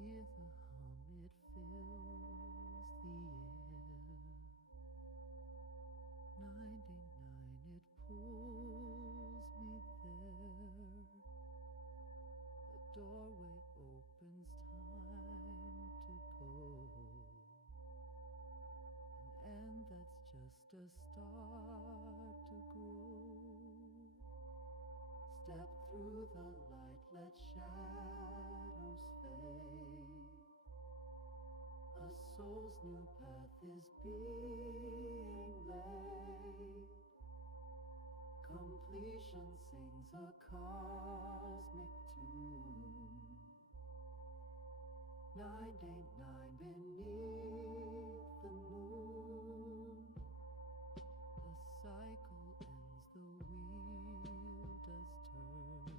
hear the hum, it fills the air. 99, it pulls me there. A doorway opens, time to go. And that's just a start to grow. Step through the light, let shadows fade. A soul's new path is being laid. Completion sings a cosmic tune. 99 beneath the moon. The cycle ends, the wheel does turn.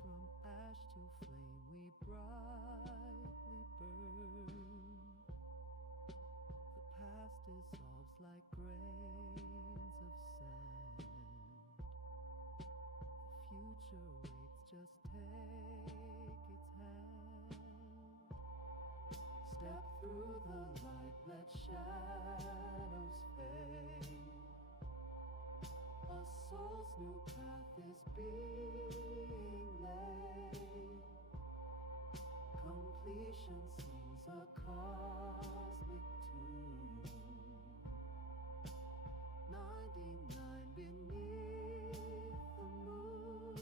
From ash to flame we brightly burn. The past dissolves like grains of sand. The future waits, just take its hand. Step through the light, let shadows fade. A soul's new path is being laid. Completion sings a cosmic tune. 99 beneath the moon.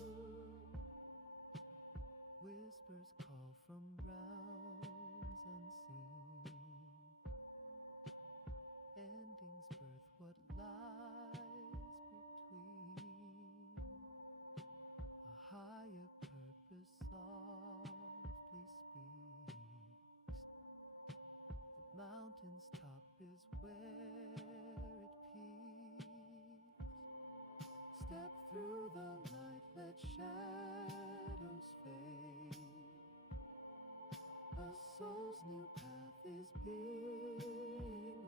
Whispers call from realms unseen. Endings birth what lies between. A higher purpose softly speaks. The mountain's top is where it peaks. Step through the light, let shadows fade. A soul's new path is being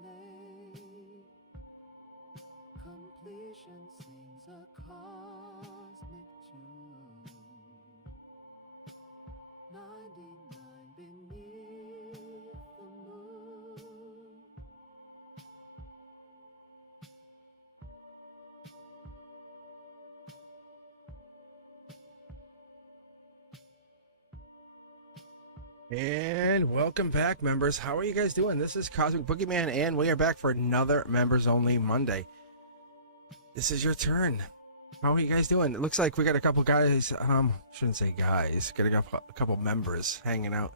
laid. Completion sings a cosmic tune. 99 beneath the moon. And welcome back, members. How are you guys doing? This is Cosmic Boogeyman, and we are back for another Members Only Monday. This is your turn. How are you guys doing? It looks like we got a couple guys, shouldn't say guys, got a couple members hanging out.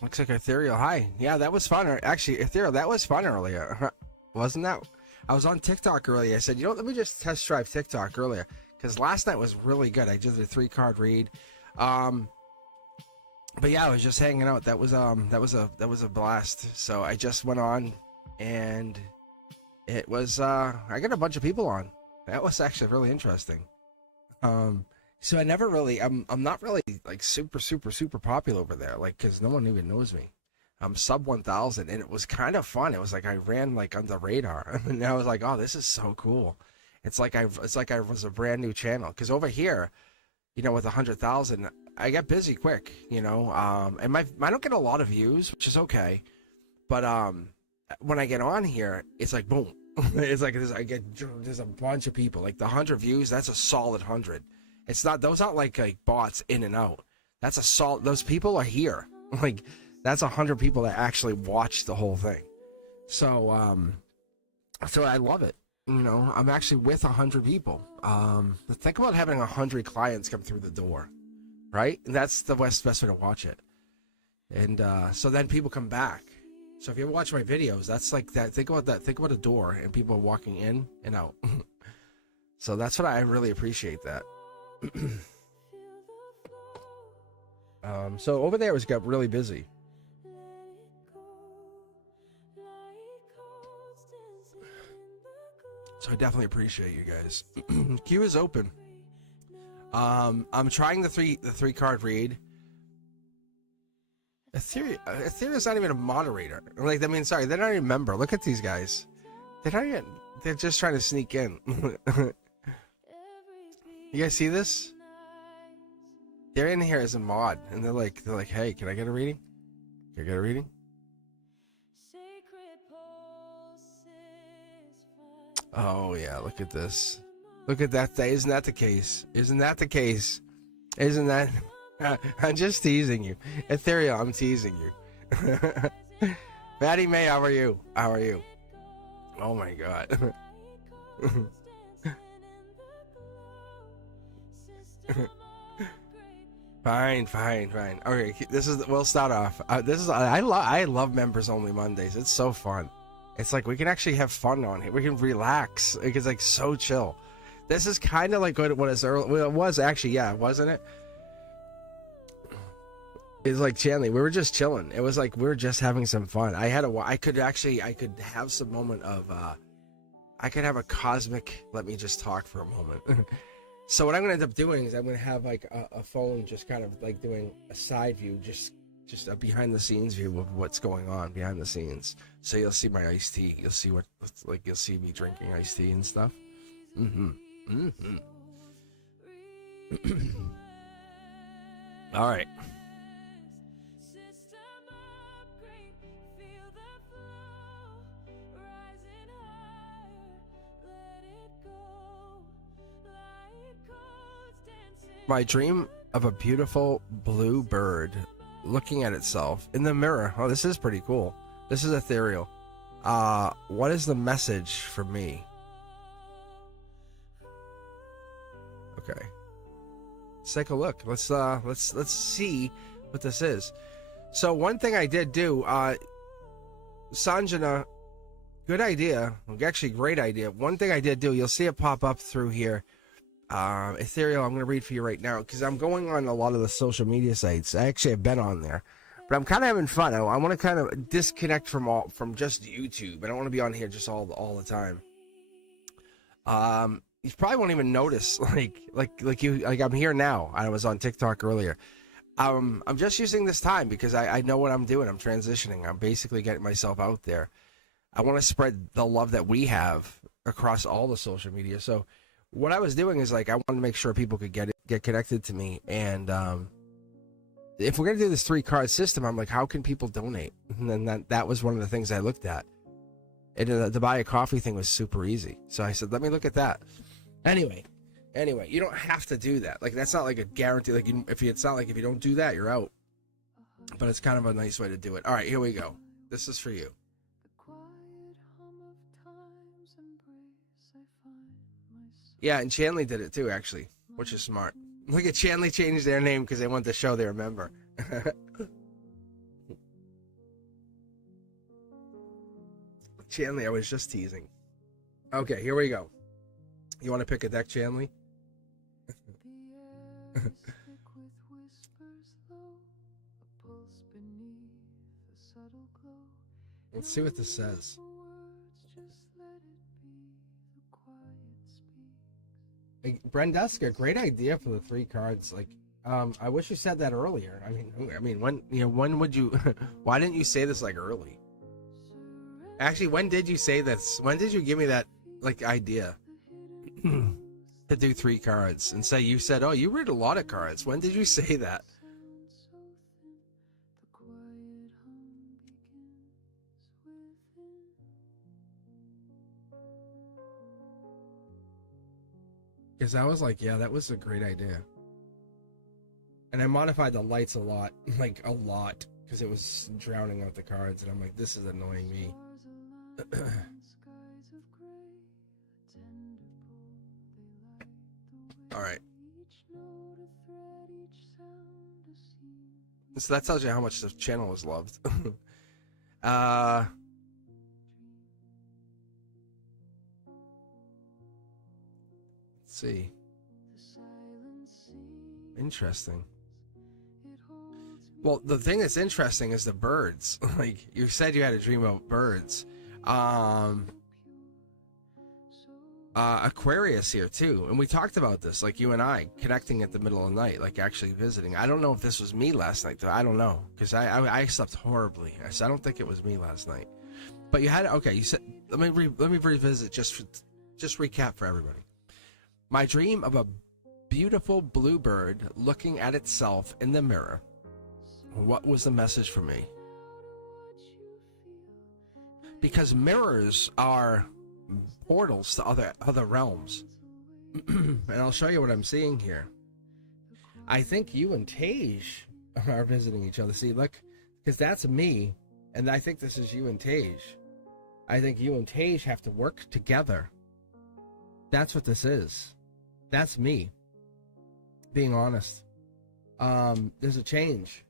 Looks like Ethereal. Hi. Yeah, that was fun. Actually, Ethereal, that was fun earlier. Wasn't that? I was on TikTok earlier. I said, you know what, let me just test drive TikTok earlier, because last night was really good. I did the 3-card read. But yeah, I was just hanging out. That was a blast. So I just went on, and it was I got a bunch of people on. That was actually really interesting. So I never really I'm not really like super popular over there, like, because no one even knows me. I'm sub 1,000, and it was kind of fun. It was like I ran like under radar, and I was like, oh, this is so cool. It's like I was a brand new channel, because over here, you know, with 100,000, I get busy quick, you know, and I don't get a lot of views, which is okay, but when I get on here, it's like boom. It's like there's a bunch of people. Like the 100 views, that's a solid 100. It's not, those aren't like bots in and out. That's a solid, those people are here. Like that's 100 people that actually watch the whole thing. So so I love it. You know, I'm actually with 100 people. Think about having 100 clients come through the door, right? And that's the best way to watch it. And so then people come back. So if you ever watch my videos, that's like that. Think about that. Think about a door and people walking in and out. So that's what I really appreciate that. So over there it got really busy. So I definitely appreciate you guys. Queue is open. I'm trying the three card read. Ethereal's not even a moderator. Like, I mean, sorry, they're not even a member. Look at these guys. They're just trying to sneak in. You guys see this? they're in here as a mod, and they're like, hey, can I get a reading? Can I get a reading? Oh yeah, look at this. Look at that. Isn't that the case? Isn't that the case? Isn't that? I'm just teasing you, Ethereal. I'm teasing you. Maddie May, how are you? How are you? Oh my God. Fine. Okay, we'll start off. I love members only Mondays. It's so fun. It's like we can actually have fun on here. We can relax. It's like so chill. This is kind of like what it was actually, yeah, wasn't it? It's like Chanley, we were just chilling. It was like we were just having some fun. I could have some moment of I could have a cosmic, let me just talk for a moment. So what I'm going to end up doing is I'm going to have like a phone just kind of like doing a side view, just a behind the scenes view of what's going on behind the scenes. So you'll see my iced tea. You'll see you'll see me drinking iced tea and stuff. All right. My dream of a beautiful blue bird looking at itself in the mirror. Oh, this is pretty cool. This is ethereal. What is the message for me? Okay. Let's take a look. Let's see what this is. So one thing I did do, Sanjana, good idea. Actually, great idea. One thing I did do, you'll see it pop up through here. Ethereal, I'm going to read for you right now because I'm going on a lot of the social media sites. I actually have been on there, but I'm kind of having fun. I want to kind of disconnect from just YouTube. I don't want to be on here just all the time. You probably won't even notice like I'm here now. I was on TikTok earlier. I'm just using this time because I know what I'm doing. I'm transitioning. I'm basically getting myself out there. I want to spread the love that we have across all the social media. So what I was doing is like I wanted to make sure people could get connected to me, and if we're gonna do this 3-card system, I'm like, how can people donate? And then that was one of the things I looked at. And the buy a coffee thing was super easy, so I said, let me look at that. Anyway, you don't have to do that. Like that's not like a guarantee. Like it's not like if you don't do that, you're out. But it's kind of a nice way to do it. All right, here we go. This is for you. Yeah, and Chanley did it too, actually, which is smart. Look at Chanley changed their name because they want to show they remember. Chanley, I was just teasing. Okay, here we go. You want to pick a deck, Chanley? Let's see what this says. Brenduska, great idea for the 3 cards. Like, I wish you said that earlier. I mean, when would you? Why didn't you say this like early? Actually, when did you say this? When did you give me that like idea to do 3 cards and say you said, oh, you read a lot of cards? When did you say that? Because I was like, yeah, that was a great idea. And I modified the lights a lot, like a lot, because it was drowning out the cards. And I'm like, this is annoying me. All right. So that tells you how much the channel is loved. Let's see. Interesting. Well, the thing that's interesting is the birds. Like, you said you had a dream about birds. Aquarius here too, and we talked about this, like you and I connecting at the middle of the night, like actually visiting. I don't know if this was me last night though. I don't know, because I slept horribly. I don't think it was me last night. But you had, okay, you said, let me revisit, just recap for everybody. My dream of a beautiful bluebird looking at itself in the mirror. What was the message for me? Because mirrors are portals to other realms. And I'll show you what I'm seeing here. I think you and Tej are visiting each other. See, look, because that's me, and I think this is you and Tej. I think you and Tej have to work together. That's what this is. That's me. Being honest. There's a change.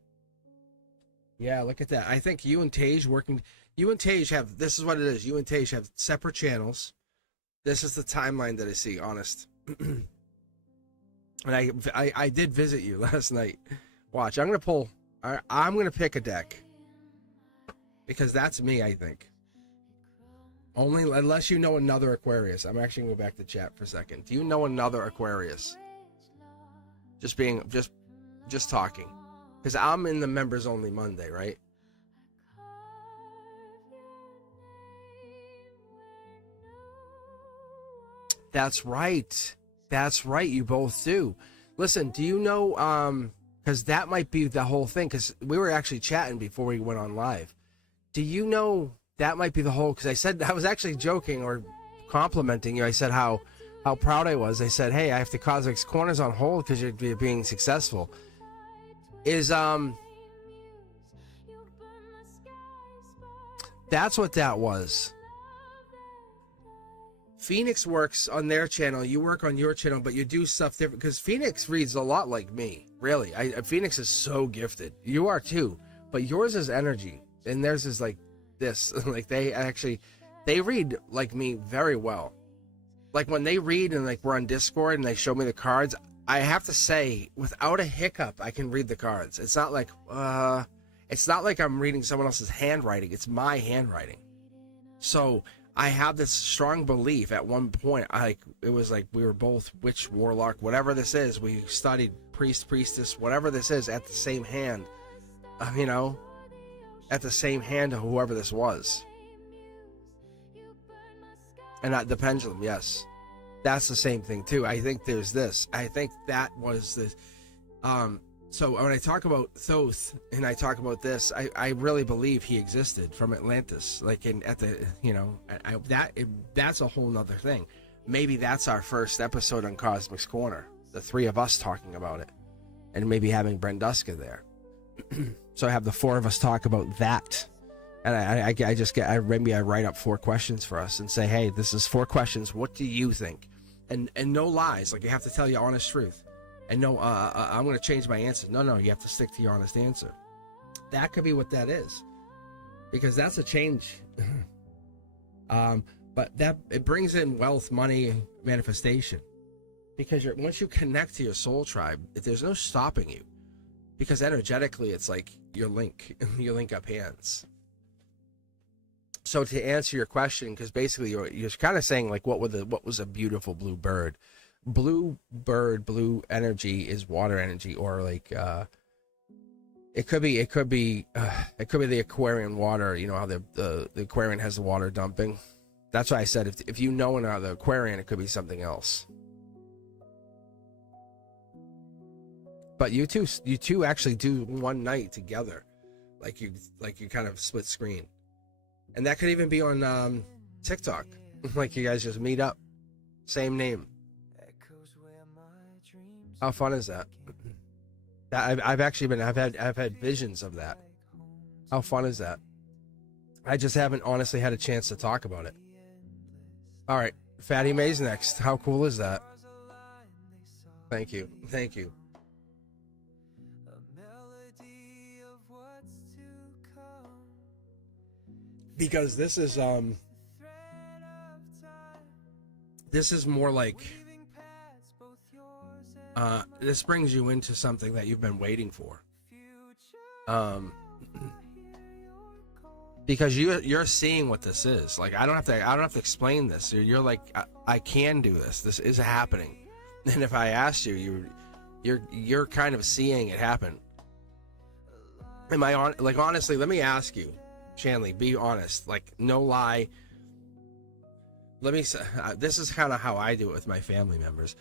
Yeah, look at that. I think you and Tej working. You and Tej have. This is what it is. You and Tej have separate channels. This is the timeline that I see. Honest. And I did visit you last night. Watch. I'm gonna pull. I'm gonna pick a deck. Because that's me. I think. Only unless you know another Aquarius. I'm actually gonna go back to chat for a second. Do you know another Aquarius? Just talking. Because I'm in the members only Monday, right? That's right. That's right. You both do. Listen, do you know, because that might be the whole thing, because we were actually chatting before we went on live. Do you know that might be the whole, because I was actually joking or complimenting you. I said how proud I was. I said, hey, I have the Cosmic Corners on hold because you're being successful. That's what that was. Phoenix works on their channel, you work on your channel, but you do stuff different, because Phoenix reads a lot like me, really. Phoenix is so gifted. You are too, but yours is energy, and theirs is like this. Like they read like me very well. Like when they read and like we're on Discord and they show me the cards, I have to say, without a hiccup, I can read the cards. It's not like I'm reading someone else's handwriting. It's my handwriting. So I have this strong belief. At one point, it was like we were both witch, warlock, whatever this is. We studied priest, priestess, whatever this is, at the same hand. At the same hand of whoever this was. And the pendulum, yes. That's the same thing too. I think there's this. I think that was this. So when I talk about Thoth and I talk about this, I really believe he existed from Atlantis. Like that's a whole nother thing. Maybe that's our first episode on Cosmic's Corner. The three of us talking about it, and maybe having Brenduska there. So I have the four of us talk about that. And I write up 4 questions for us and say, hey, this is 4 questions. What do you think? And no lies. Like, you have to tell your honest truth. And no, I'm going to change my answer. No, you have to stick to your honest answer. That could be what that is. Because that's a change. But it brings in wealth, money, manifestation. Because once you connect to your soul tribe, there's no stopping you. Because energetically, it's like you link up hands. So to answer your question, because basically you're kind of saying like what was a beautiful blue bird. Blue bird, blue energy is water energy, or like it could be the Aquarian water. You know how the Aquarian has the water dumping. That's why I said if you know another Aquarian, it could be something else. But you two actually do one night together, like you kind of split screen. And that could even be on TikTok. Like you guys just meet up. Same name. How fun is that? I've had visions of that. How fun is that? I just haven't honestly had a chance to talk about it. All right, Fatty May's next. How cool is that? Thank you. Because this is more like this brings you into something that you've been waiting for. Because you're seeing what this is. Like I don't have to explain this. You're like I can do this. This is happening. And if I asked you, you're kind of seeing it happen. Am I on? Like honestly, let me ask you. Shanley, be honest, like no lie. Let me say, this is kind of how I do it with my family members.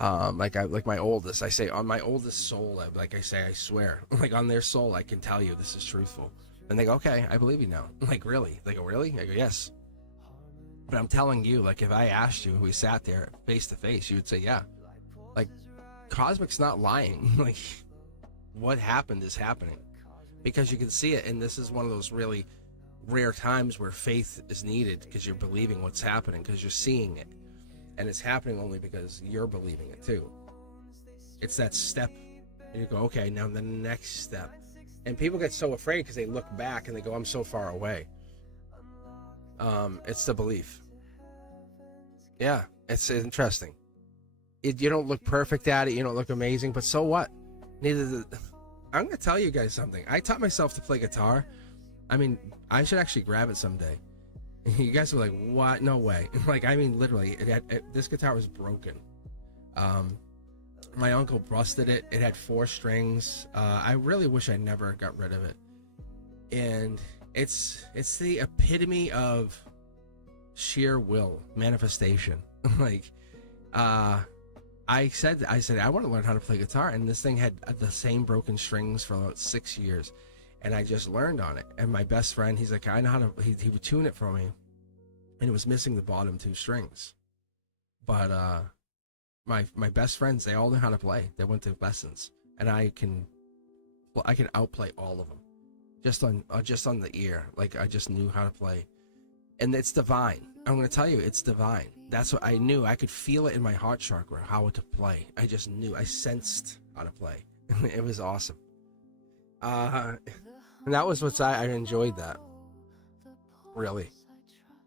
Like my oldest, I say on my oldest soul, like I say, I swear, like on their soul, I can tell you this is truthful. And they go, okay, I believe you now. I'm like, really? They go, really? I go, yes. But I'm telling you, like, if I asked you, we sat there face to face, you would say, yeah. Like, Cosmic's not lying. Like, what happened is happening. Because you can see it, and this is one of those really rare times where faith is needed, because you're believing what's happening, because you're seeing it. And it's happening only because you're believing it too. It's that step, and you go, okay, now the next step. And people get so afraid because they look back and they go, I'm so far away. It's the belief. Yeah, it's interesting. You don't look perfect at it, you don't look amazing, but so what? I'm going to tell you guys something. I taught myself to play guitar. I mean, I should actually grab it someday. You guys were like, what? No way. Like, I mean, literally, this guitar was broken. My uncle busted it. It had 4 strings. I really wish I never got rid of it. And it's the epitome of sheer will, manifestation. Like, I said I want to learn how to play guitar, and this thing had the same broken strings for about 6 years, and I just learned on it. And my best friend, he's like, I know how to. He would tune it for me, and it was missing the bottom 2 strings. But my best friends, they all know how to play. They went to lessons, and I can outplay all of them, just on the ear. Like, I just knew how to play, and it's divine. I'm going to tell you, it's divine. That's what I knew. I could feel it in my heart chakra, how to play. I just knew. I sensed how to play. It was awesome. And that was what I enjoyed that. Really.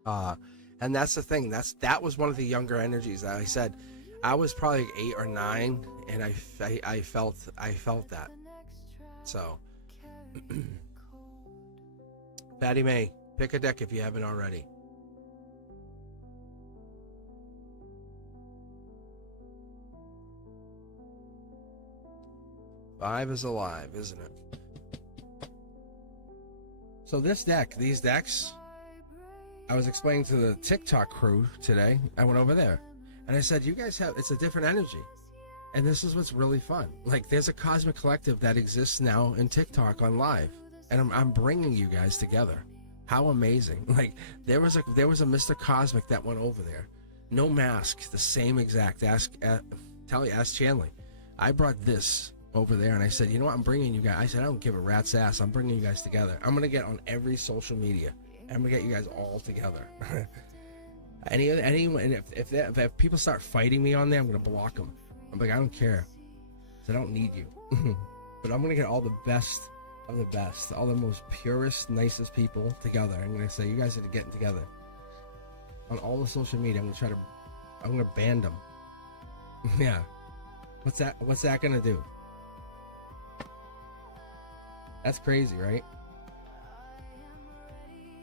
And that's the thing. That was one of the younger energies that I said. I was probably 8 or 9, and I felt that. So, Patty May, pick a deck if you haven't already. Five is alive, isn't it? So these decks, I was explaining to the TikTok crew today. I went over there, and I said, you guys it's a different energy. And this is what's really fun. Like, there's a cosmic collective that exists now in TikTok on live, and I'm bringing you guys together. How amazing. Like, there was a Mr. Cosmic that went over there. No mask, the same exact. Ask Chanley. I brought this over there, and I said, you know what, I'm bringing you guys. I said, I don't give a rat's ass. I'm bringing you guys together. I'm going to get on every social media. I'm going to get you guys all together. Anyone, if people start fighting me on there, I'm going to block them. I'm like, I don't care. I don't need you. But I'm going to get all the best of the best, all the most purest, nicest people together. I'm going to say, you guys are getting together. On all the social media, I'm going to ban them. Yeah. What's that going to do? That's crazy, right?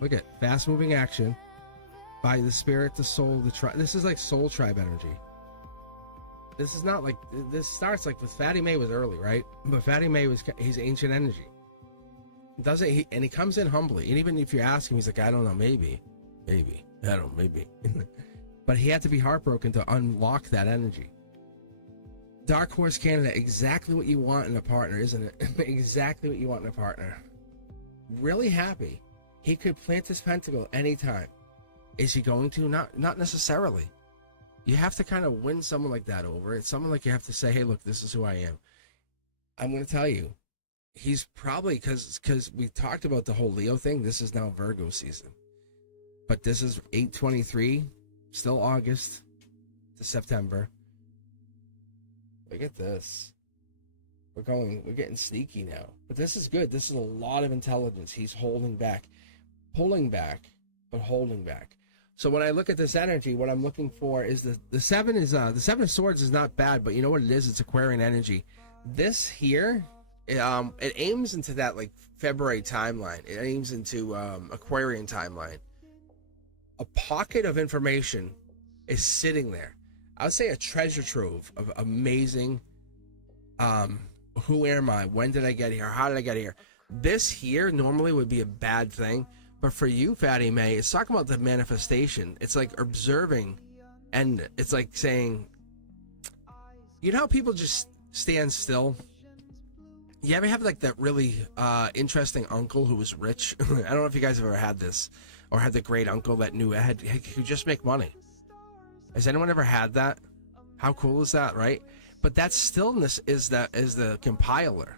Look at fast moving action by the spirit, the soul, the tribe. This is like soul tribe energy. This is not like, this starts like with Fatty May was early, right? But Fatty May he's ancient energy. And he comes in humbly. And even if you ask him, he's like, I don't know, maybe. But he had to be heartbroken to unlock that energy. Dark Horse Canada, exactly what you want in a partner, isn't it? Exactly what you want in a partner. Really happy. He could plant his pentacle anytime. Is he going to? Not necessarily. You have to kind of win someone like that over. It's someone like you have to say, hey, look, this is who I am. I'm going to tell you, he's probably, because we talked about the whole Leo thing, this is now Virgo season. But this is 8/23, still August to September. Look at this. We're getting sneaky now. But this is good. This is a lot of intelligence. He's holding back. Pulling back, but holding back. So when I look at this energy, what I'm looking for is the 7 is the 7 of Swords is not bad, but you know what it is? It's Aquarian energy. This here, it aims into that like February timeline. It aims into Aquarian timeline. A pocket of information is sitting there. I would say a treasure trove of amazing. Who am I? When did I get here? How did I get here? This here normally would be a bad thing. But for you, Fatty May, it's talking about the manifestation. It's like observing, and it's like saying, You know how people just stand still? You ever have like that really interesting uncle who was rich? I don't know if you guys have ever had this, or had the great uncle that could just make money. Has anyone ever had that? How cool is that, right? But that stillness is the compiler.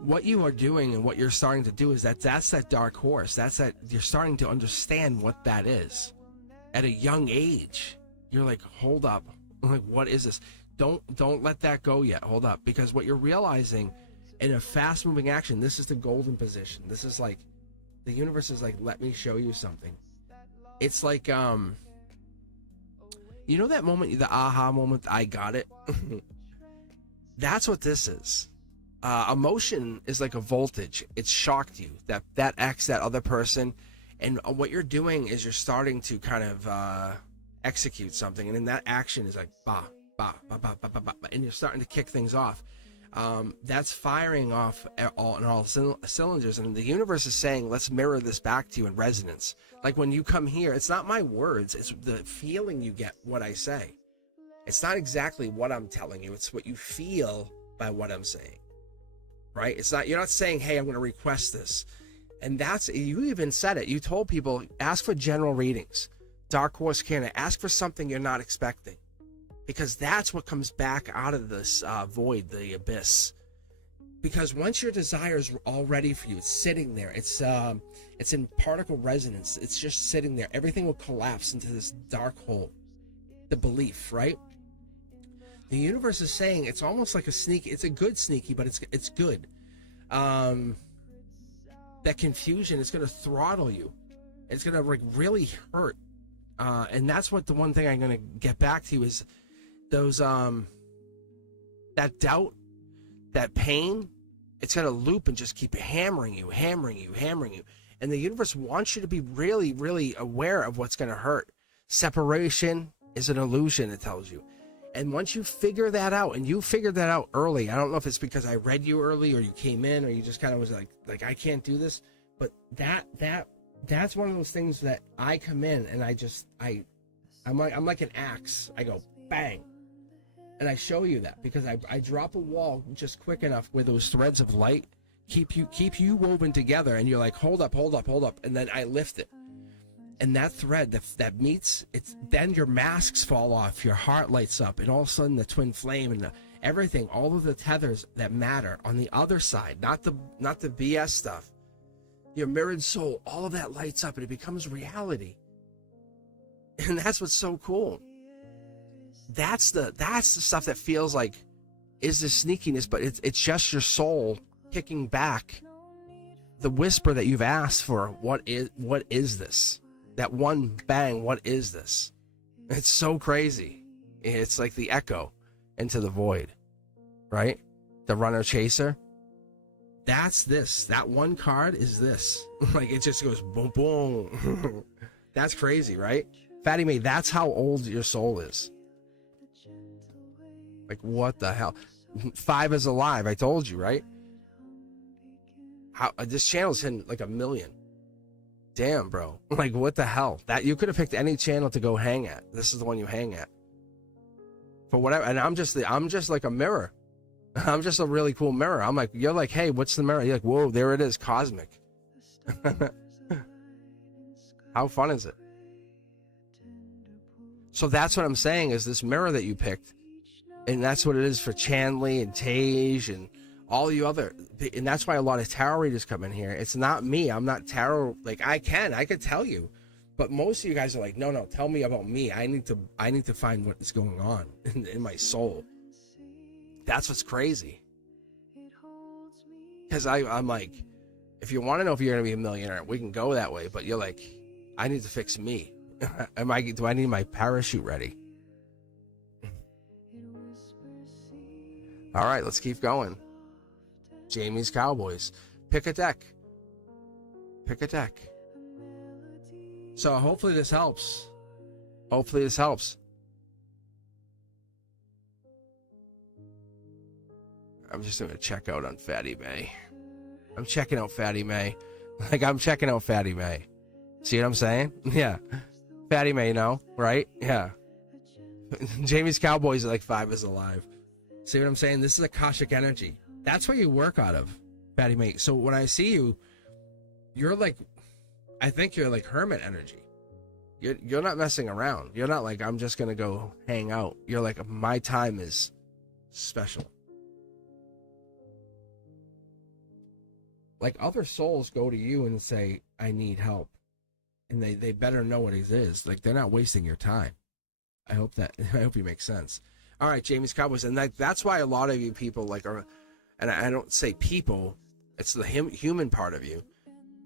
What you are doing and what you're starting to do is that's that dark horse. That's that you're starting to understand what that is. At a young age, you're like, hold up, like, what is this? Don't let that go yet. Hold up, because what you're realizing in a fast-moving action, this is the golden position. This is like the universe is like, let me show you something. It's like you know that moment, the aha moment, I got it? That's what this is. Emotion is like a voltage. It shocked you, that other person, and what you're doing is you're starting to kind of execute something, and then that action is like ba ba ba ba ba ba ba, and you're starting to kick things off. That's firing off all cylinders, and the universe is saying, let's mirror this back to you in resonance. Like when you come here, it's not my words, it's the feeling you get what I say. It's not exactly what I'm telling you, it's what you feel by what I'm saying, right? It's not, you're not saying, hey, I'm going to request this. And that's, you even said it. You told people, ask for general readings. Dark Horse Canada, ask for something you're not expecting. Because that's what comes back out of this void, the abyss. Because once your desire is all ready for you, it's sitting there. It's in particle resonance. It's just sitting there. Everything will collapse into this dark hole. The belief, right? The universe is saying it's almost like a sneaky. It's a good sneaky, but it's good. That confusion is going to throttle you. It's going to like really hurt. And that's what the one thing I'm going to get back to is those that doubt, that pain. It's going to loop and just keep hammering you. And the universe wants you to be really, really aware of what's going to hurt. Separation is an illusion, it tells you. And once you figure that out, and you figured that out early, I don't know if it's because I read you early, or you came in, or you just kind of was like I can't do this, but that's one of those things that I come in and I'm like an axe. I go bang, and I show you that because I drop a wall just quick enough where those threads of light keep you woven together, and you're like, hold up, and then I lift it. And that thread that meets, it's then your masks fall off, your heart lights up, and all of a sudden the twin flame and everything, all of the tethers that matter on the other side, not the BS stuff. Your mirrored soul, all of that lights up and it becomes reality. And that's what's so cool. That's the stuff that feels like is the sneakiness, but it's just your soul kicking back the whisper that you've asked for. What is this? That one bang, what is this? It's so crazy. It's like the echo into the void, right? The runner chaser. That's this. That one card is this. Like it just goes boom, boom. That's crazy, right? Fatty May, that's how old your soul is. Like what the hell? 5 is alive. I told you, right? How this channel's hitting like 1 million. Damn, bro. Like, what the hell? That you could have picked any channel to go hang at. This is the one you hang at. For whatever. And I'm just like a mirror. I'm just a really cool mirror. I'm like, you're like, hey, what's the mirror? You're like, whoa, there it is, cosmic. How fun is it? So that's what I'm saying is this mirror that you picked. And that's what it is for Chanley and Tage and all you other, and that's why a lot of tarot readers come in here. It's not me. I'm not tarot. Like I could tell you, but most of you guys are like, no, tell me about me. I need to find what is going on in my soul. That's what's crazy. Because I'm like, if you want to know if you're gonna be a millionaire, we can go that way. But you're like, I need to fix me. Do I need my parachute ready? All right, let's keep going. Jamie's Cowboys. Pick a deck. So hopefully this helps. I'm just going to check out on Fatty May. I'm checking out Fatty May. See what I'm saying? Yeah. Fatty May, no, right? Yeah. Jamie's Cowboys are like 5 is alive. See what I'm saying? This is Akashic energy. That's where you work out of, Patty Mate. So when I see you, you're like, I think you're like hermit energy. You're not messing around. You're not like, I'm just going to go hang out. You're like, my time is special. Like other souls go to you and say, I need help. And they better know what it is. Like they're not wasting your time. I hope you make sense. All right, Jamie's Cowboys. And that's why a lot of you people like are, and I don't say people, it's the human part of you,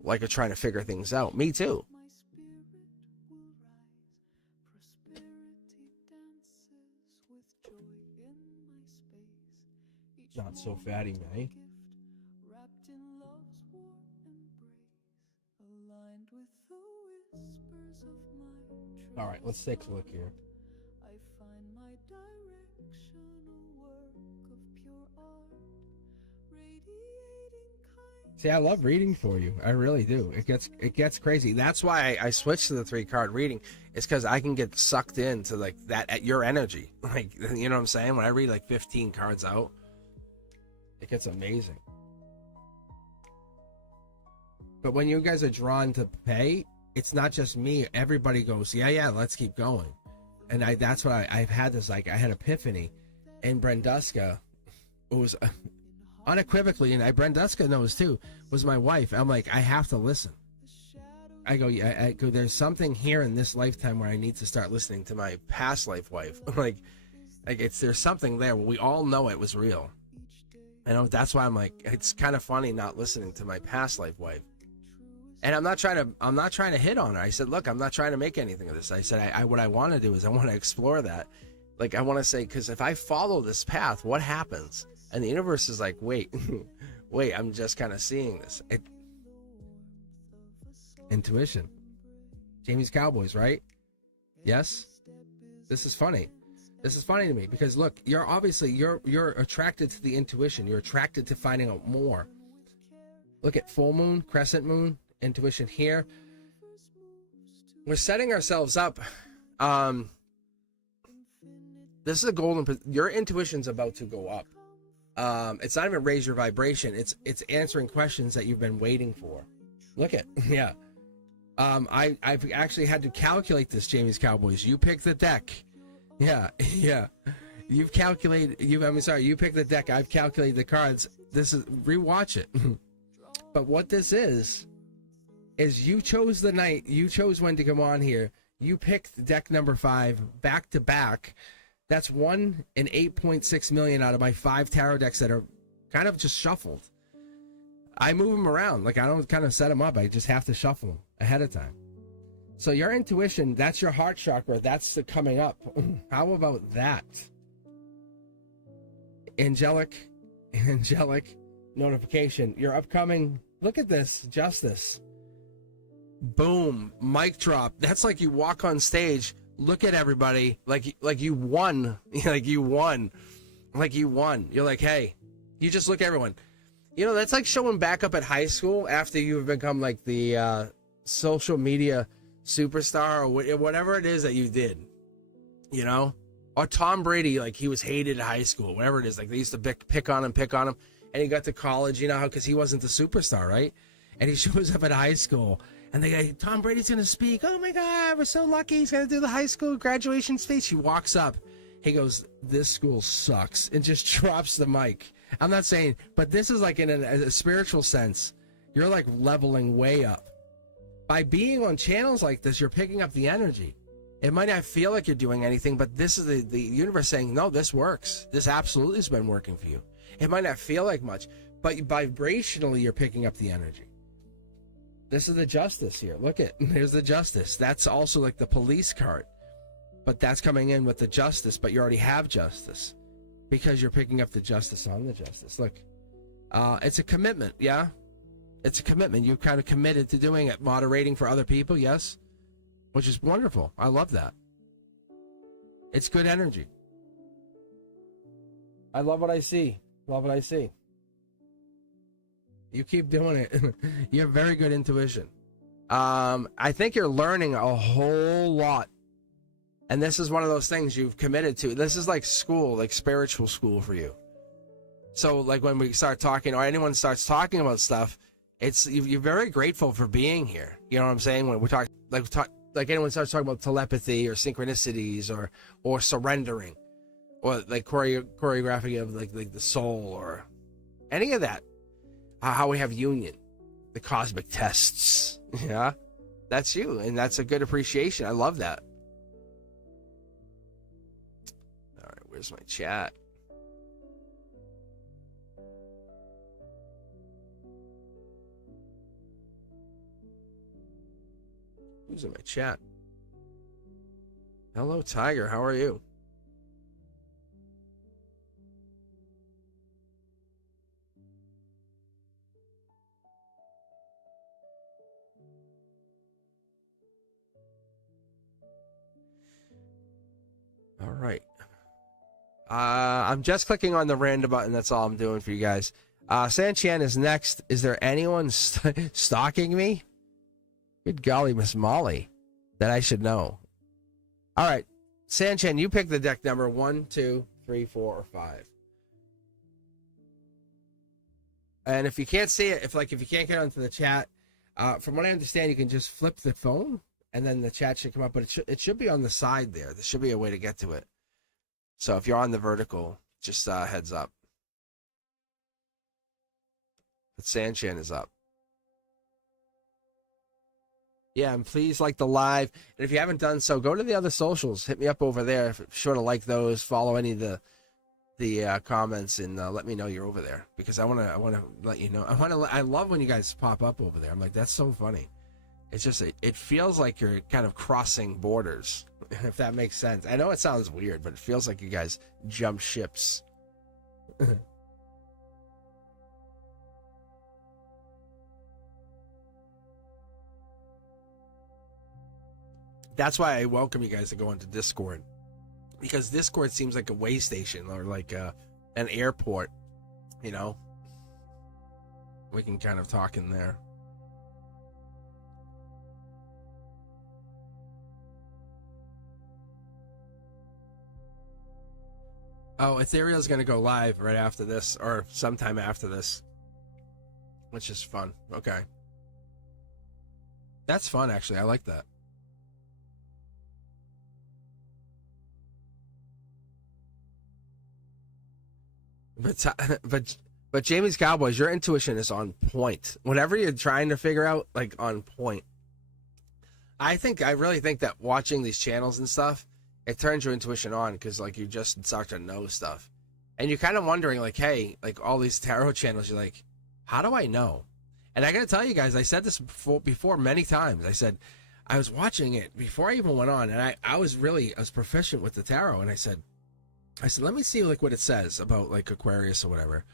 like are trying to figure things out. Me too. Not so fatty, May. All right, let's take a look here. See, I love reading for you. I really do. It gets crazy. That's why I switched to the 3-card reading. It's because I can get sucked into like that at your energy. Like, you know what I'm saying? When I read like 15 cards out, it gets amazing. But when you guys are drawn to pay, it's not just me. Everybody goes, yeah, let's keep going. And that's what I've had this, like, I had epiphany. And Brenduska was unequivocally, and Brenduska knows too, was my wife. I'm like, I have to listen. I go, there's something here in this lifetime where I need to start listening to my past life wife. like there's something there. We all know it was real. And that's why I'm like, it's kind of funny not listening to my past life wife. And I'm not trying to hit on her. I said, look, I'm not trying to make anything of this. I said, what I want to do is I want to explore that. Like, I want to say, because if I follow this path, what happens? And the universe is like, wait, I'm just kind of seeing this. Intuition. Jamie's Cowboys, right? Yes? This is funny. This is funny to me because, look, you're attracted to the intuition. You're attracted to finding out more. Look at full moon, crescent moon, intuition here. We're setting ourselves up. This is a golden. Your intuition's about to go up. It's not even raise your vibration. It's answering questions that you've been waiting for. Look at yeah. I've actually had to calculate this, Jamie's Cowboys. You pick the deck. Yeah. You pick the deck. I've calculated the cards. This is rewatch it. But what this is you chose the night. You chose when to come on here. You picked deck number 5 back to back. That's 1 in 8.6 million out of my 5 tarot decks that are kind of just shuffled. I move them around. Like, I don't kind of set them up. I just have to shuffle them ahead of time. So your intuition, that's your heart chakra. That's the coming up. How about that? Angelic notification. Your upcoming, look at this, justice. Boom, mic drop. That's like you walk on stage, look at everybody, like you won. You won. You're like, hey, you just look at everyone. You know, that's like showing back up at high school after you've become like the social media superstar or whatever it is that you did, you know? Or Tom Brady, like he was hated at high school, whatever it is. Like they used to pick on him, and he got to college, you know, because he wasn't the superstar, right? And he shows up at high school, and they go, Tom Brady's going to speak. Oh my God, we're so lucky. He's going to do the high school graduation speech. He walks up. He goes, this school sucks, and just drops the mic. I'm not saying, but this is like in a spiritual sense. You're like leveling way up. By being on channels like this, you're picking up the energy. It might not feel like you're doing anything, but this is the universe saying, no, this works. This absolutely has been working for you. It might not feel like much, but vibrationally, you're picking up the energy. This is the justice here. Look at, there's the justice. That's also like the police card, but that's coming in with the justice, but you already have justice because you're picking up the justice on the justice. Look, it's a commitment. Yeah. It's a commitment. You've kind of committed to doing it, moderating for other people. Yes. Which is wonderful. I love that. It's good energy. I love what I see. Love what I see. You keep doing it. You have very good intuition. I think you're learning a whole lot And this is one of those things you've committed to. This is like school, like spiritual school for you. So like when we start talking, or anyone starts talking about stuff, you're very grateful for being here. You know what I'm saying? When we talk, like anyone starts talking about telepathy or synchronicities or surrendering, or like choreography of like the soul or any of that. How we have union, the cosmic tests. Yeah, that's you, and that's a good appreciation. I love that. All right, where's my chat? Who's in my chat? Hello, Tiger. How are you? All right. I'm just clicking on the random button. That's all I'm doing for you guys. Sanchan is next. Is there anyone stalking me? Good golly, Miss Molly, that I should know. All right, Sanchan, you pick the deck number 1, 2, 3, 4, or 5. And if you can't see it, if you can't get onto the chat, from what I understand, you can just flip the phone, and then the chat should come up. But it should be on the side there. There should be a way to get to it. So if you're on the vertical, just heads up. But Sanchan is up. Yeah, and please like the live. And if you haven't done so, go to the other socials. Hit me up over there. Be sure to like those. Follow any of the comments, and let me know you're over there, because I want to let you know. I love when you guys pop up over there. I'm like, that's so funny. It's just it feels like you're kind of crossing borders, if that makes sense. I know it sounds weird, but it feels like you guys jump ships. That's why I welcome you guys to go into Discord, because Discord seems like a way station, or like an airport. You know, we can kind of talk in there. Oh, Ethereal's going to go live right after this, or sometime after this, which is fun. Okay. That's fun, actually. I like that. But Jamie's Cowboys, your intuition is on point. Whatever you're trying to figure out, like, on point. I really think that watching these channels and stuff, it turns your intuition on, because like you just start to know stuff, and you're kind of wondering, like, hey, like all these tarot channels, you're like, how do I know? And I gotta tell you guys, I said this before many times. I said I was watching it before I even went on, and I was proficient with the tarot, and I said let me see like what it says about like Aquarius or whatever.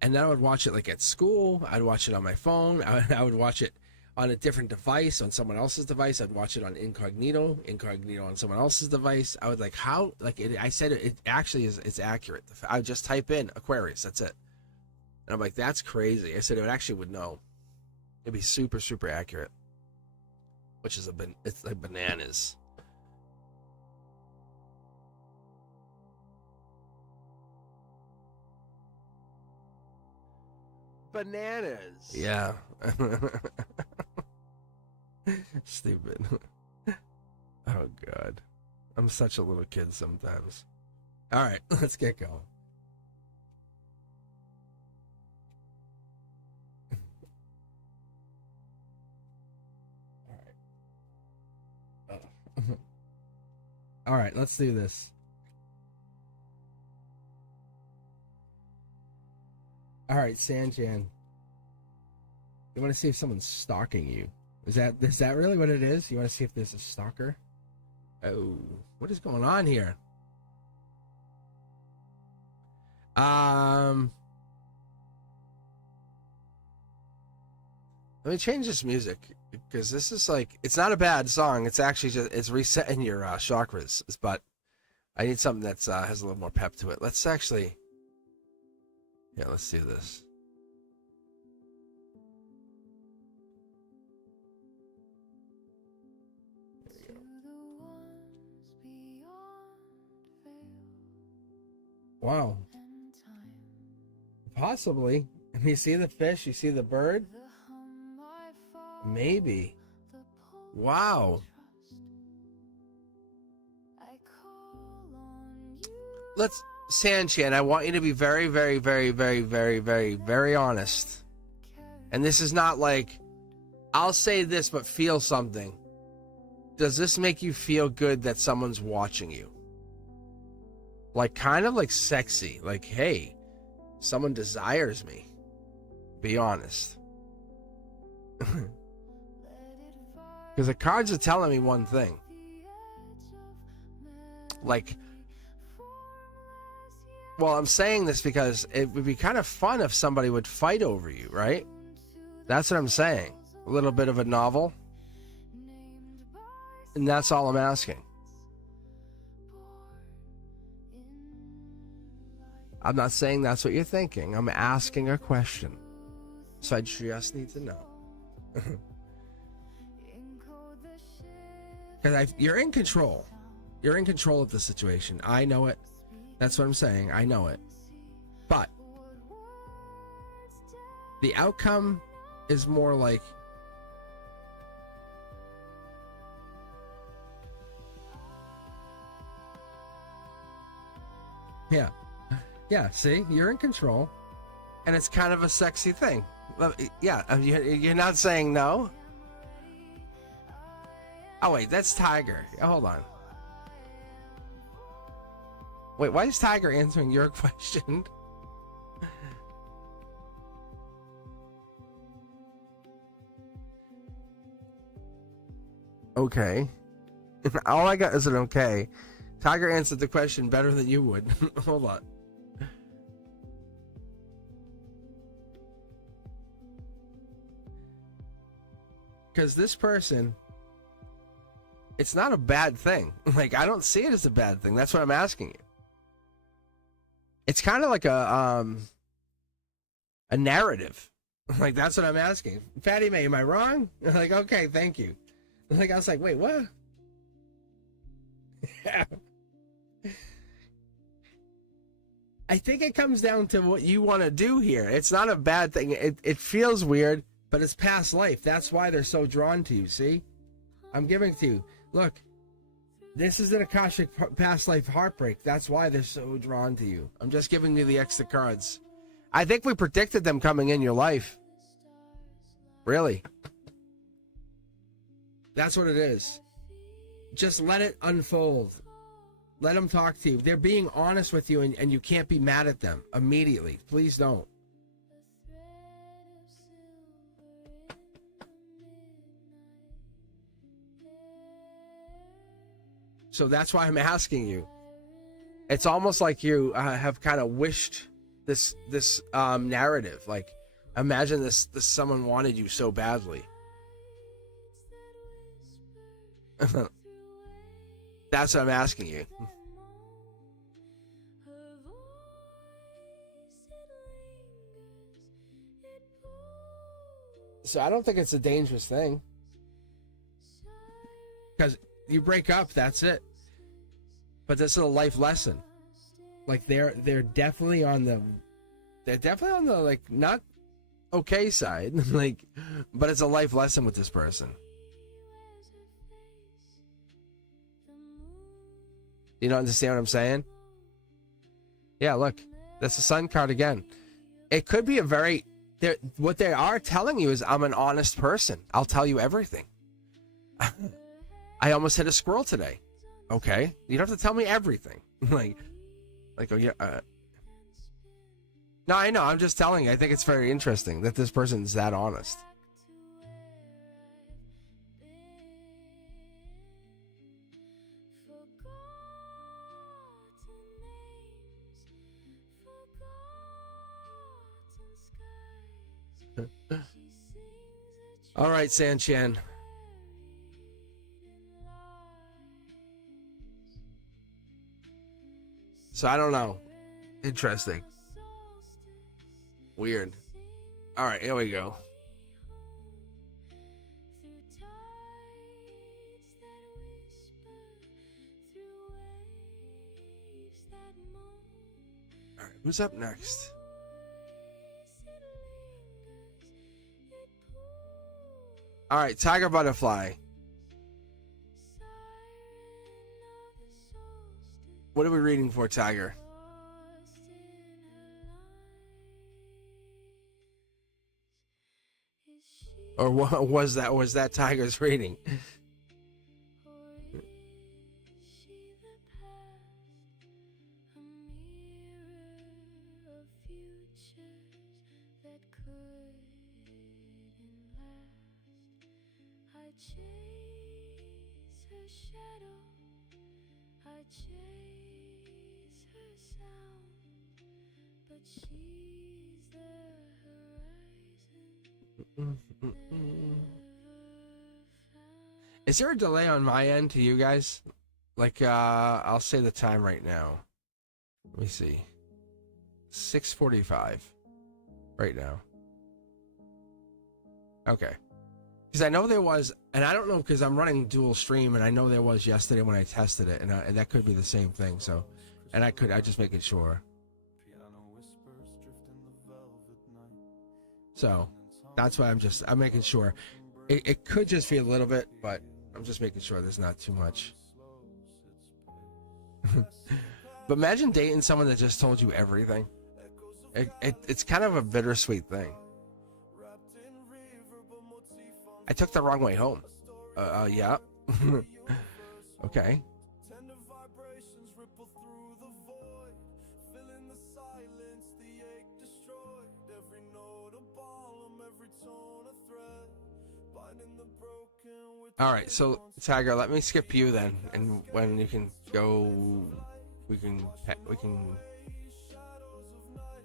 And then I would watch it like at school. I'd watch it on my phone. I would watch it on a different device, on someone else's device. I'd watch it on incognito on someone else's device. I would like, how, like it, I said it actually is, it's accurate. I would just type in Aquarius, that's it. And I'm like, that's crazy. I said it actually would know. It'd be super, super accurate. Which is it's like bananas. Bananas. Yeah. Stupid. Oh god, I'm such a little kid sometimes. All right, let's get going. All right, let's do this. All right, Sanchan, you want to see if someone's stalking you? Is that really what it is? You want to see if there's a stalker? Oh, what is going on here? Let me change this music, because this is like, it's not a bad song. It's actually just, it's resetting your chakras, but I need something that's has a little more pep to it. Let's actually, yeah, let's do this. Wow. Possibly. You see the fish, you see the bird? Maybe. Wow. Let's, Sanchan, I want you to be very, very, very, very, very, very, very honest. And this is not like, I'll say this, but feel something. Does this make you feel good that someone's watching you? Like, kind of like sexy. Like, hey, someone desires me. Be honest. Because the cards are telling me one thing. Like, well, I'm saying this because it would be kind of fun if somebody would fight over you, right? That's what I'm saying. A little bit of a novel. And that's all I'm asking. I'm not saying that's what you're thinking. I'm asking a question. So I just need to know. Because you're in control. You're in control of the situation. I know it. That's what I'm saying. I know it. But the outcome is more like, yeah. Yeah, see? You're in control. And it's kind of a sexy thing. Yeah, you're not saying no? Oh, wait, that's Tiger. Hold on. Wait, why is Tiger answering your question? Okay. All I got is an okay. Tiger answered the question better than you would. Hold on. Because this person, it's not a bad thing. Like, I don't see it as a bad thing. That's what I'm asking you. It's kind of like a narrative. Like, that's what I'm asking. Fatty May, am I wrong? Like, okay, thank you. Like, I was like, wait, what? Yeah. I think it comes down to what you want to do here. It's not a bad thing. It feels weird, but it's past life. That's why they're so drawn to you, see? I'm giving it to you. Look, this is an Akashic past life heartbreak. That's why they're so drawn to you. I'm just giving you the extra cards. I think we predicted them coming in your life. Really. That's what it is. Just let it unfold. Let them talk to you. They're being honest with you, and you can't be mad at them immediately. Please don't. So that's why I'm asking you. It's almost like you have kind of wished this narrative. Like, imagine this someone wanted you so badly. That's what I'm asking you. So I don't think it's a dangerous thing. Because you break up, that's it. But this is a life lesson. Like, they're definitely on the like not okay side. Like, but it's a life lesson with this person. You don't understand what I'm saying? Yeah, look. That's the Sun card again. It could be what they are telling you is, I'm an honest person. I'll tell you everything. I almost hit a squirrel today. Okay. You don't have to tell me everything. like, oh yeah. No, I know. I'm just telling you. I think it's very interesting that this person's that honest. All right, Sanchan. So I don't know. Interesting. Weird. All right, here we go. Who's up next? All right, Tiger Butterfly. What are we reading for, Tiger? Or what was that Tiger's reading? Is there a delay on my end to you guys? Like, I'll say the time right now. Let me see. 6:45 right now. Okay. Because I know there was, and I don't know because I'm running dual stream, and I know there was yesterday when I tested it, and that could be the same thing. So, and I just making sure. So, that's why I'm making sure. It could just be a little bit, but I'm just making sure there's not too much. But imagine dating someone that just told you everything. It's kind of a bittersweet thing. I took the wrong way home. Yeah. Okay. All right, so Tiger, let me skip you then, and when you can go, we can,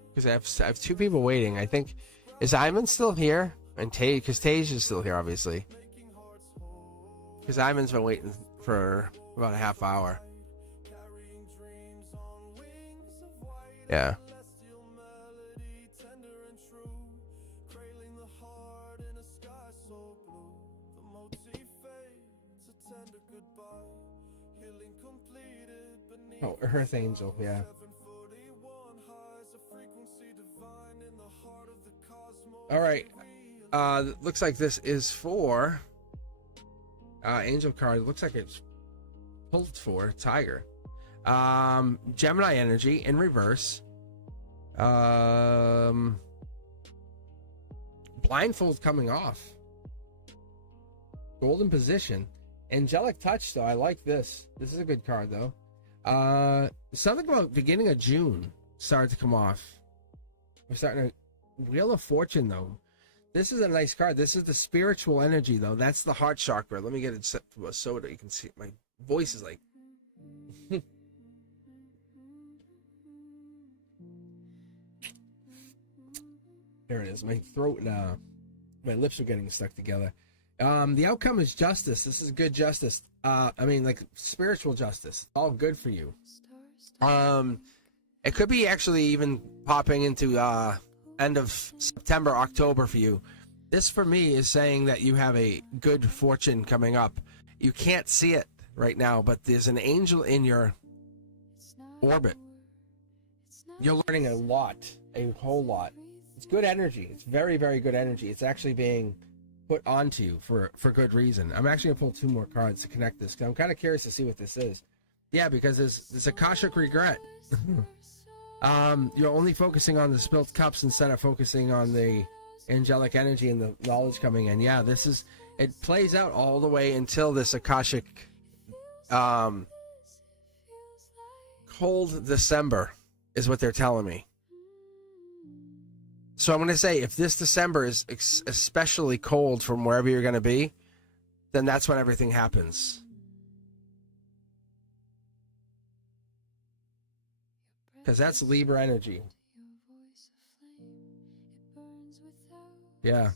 because I have two people waiting. I think is Iman still here, and Tage, because Tage is still here, obviously. Because Iman's been waiting for about a half hour. Yeah. Oh, Earth Angel, yeah. All right. Looks like this is for Angel card. Looks like it's pulled for Tiger. Gemini energy in reverse. Blindfold coming off. Golden position. Angelic touch, though. I like this. This is a good card, though. Something about beginning of June started to come off. We're starting to Wheel of Fortune, though. This is a nice card. This is the spiritual energy, though. That's the heart chakra. Let me get it set to a soda. You can see my voice is like. There it is. My throat and my lips are getting stuck together. The outcome is justice. This is good justice. I mean, like spiritual justice. All good for you. It could be actually even popping into end of September, October for you. This for me is saying that you have a good fortune coming up. You can't see it right now, but there's an angel in your orbit. You're learning a lot, a whole lot. It's good energy. It's very, very good energy. It's actually being put onto you for good reason. I'm actually gonna pull two more cards to connect this because I'm kind of curious to see what this is. Yeah, because there's Akashic regret. You're only focusing on the spilled cups instead of focusing on the angelic energy and the knowledge coming in. Yeah, it plays out all the way until this Akashic cold December is what they're telling me. So I'm going to say if this December is especially cold from wherever you're going to be, then that's when everything happens. Because that's Libra energy. Yeah.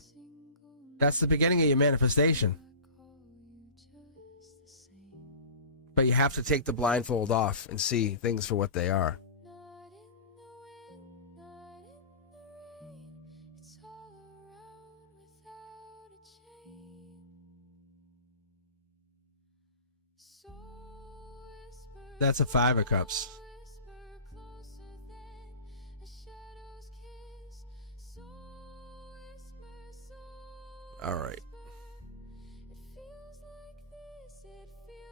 That's the beginning of your manifestation. But you have to take the blindfold off and see things for what they are. That's a 5 of cups. All right.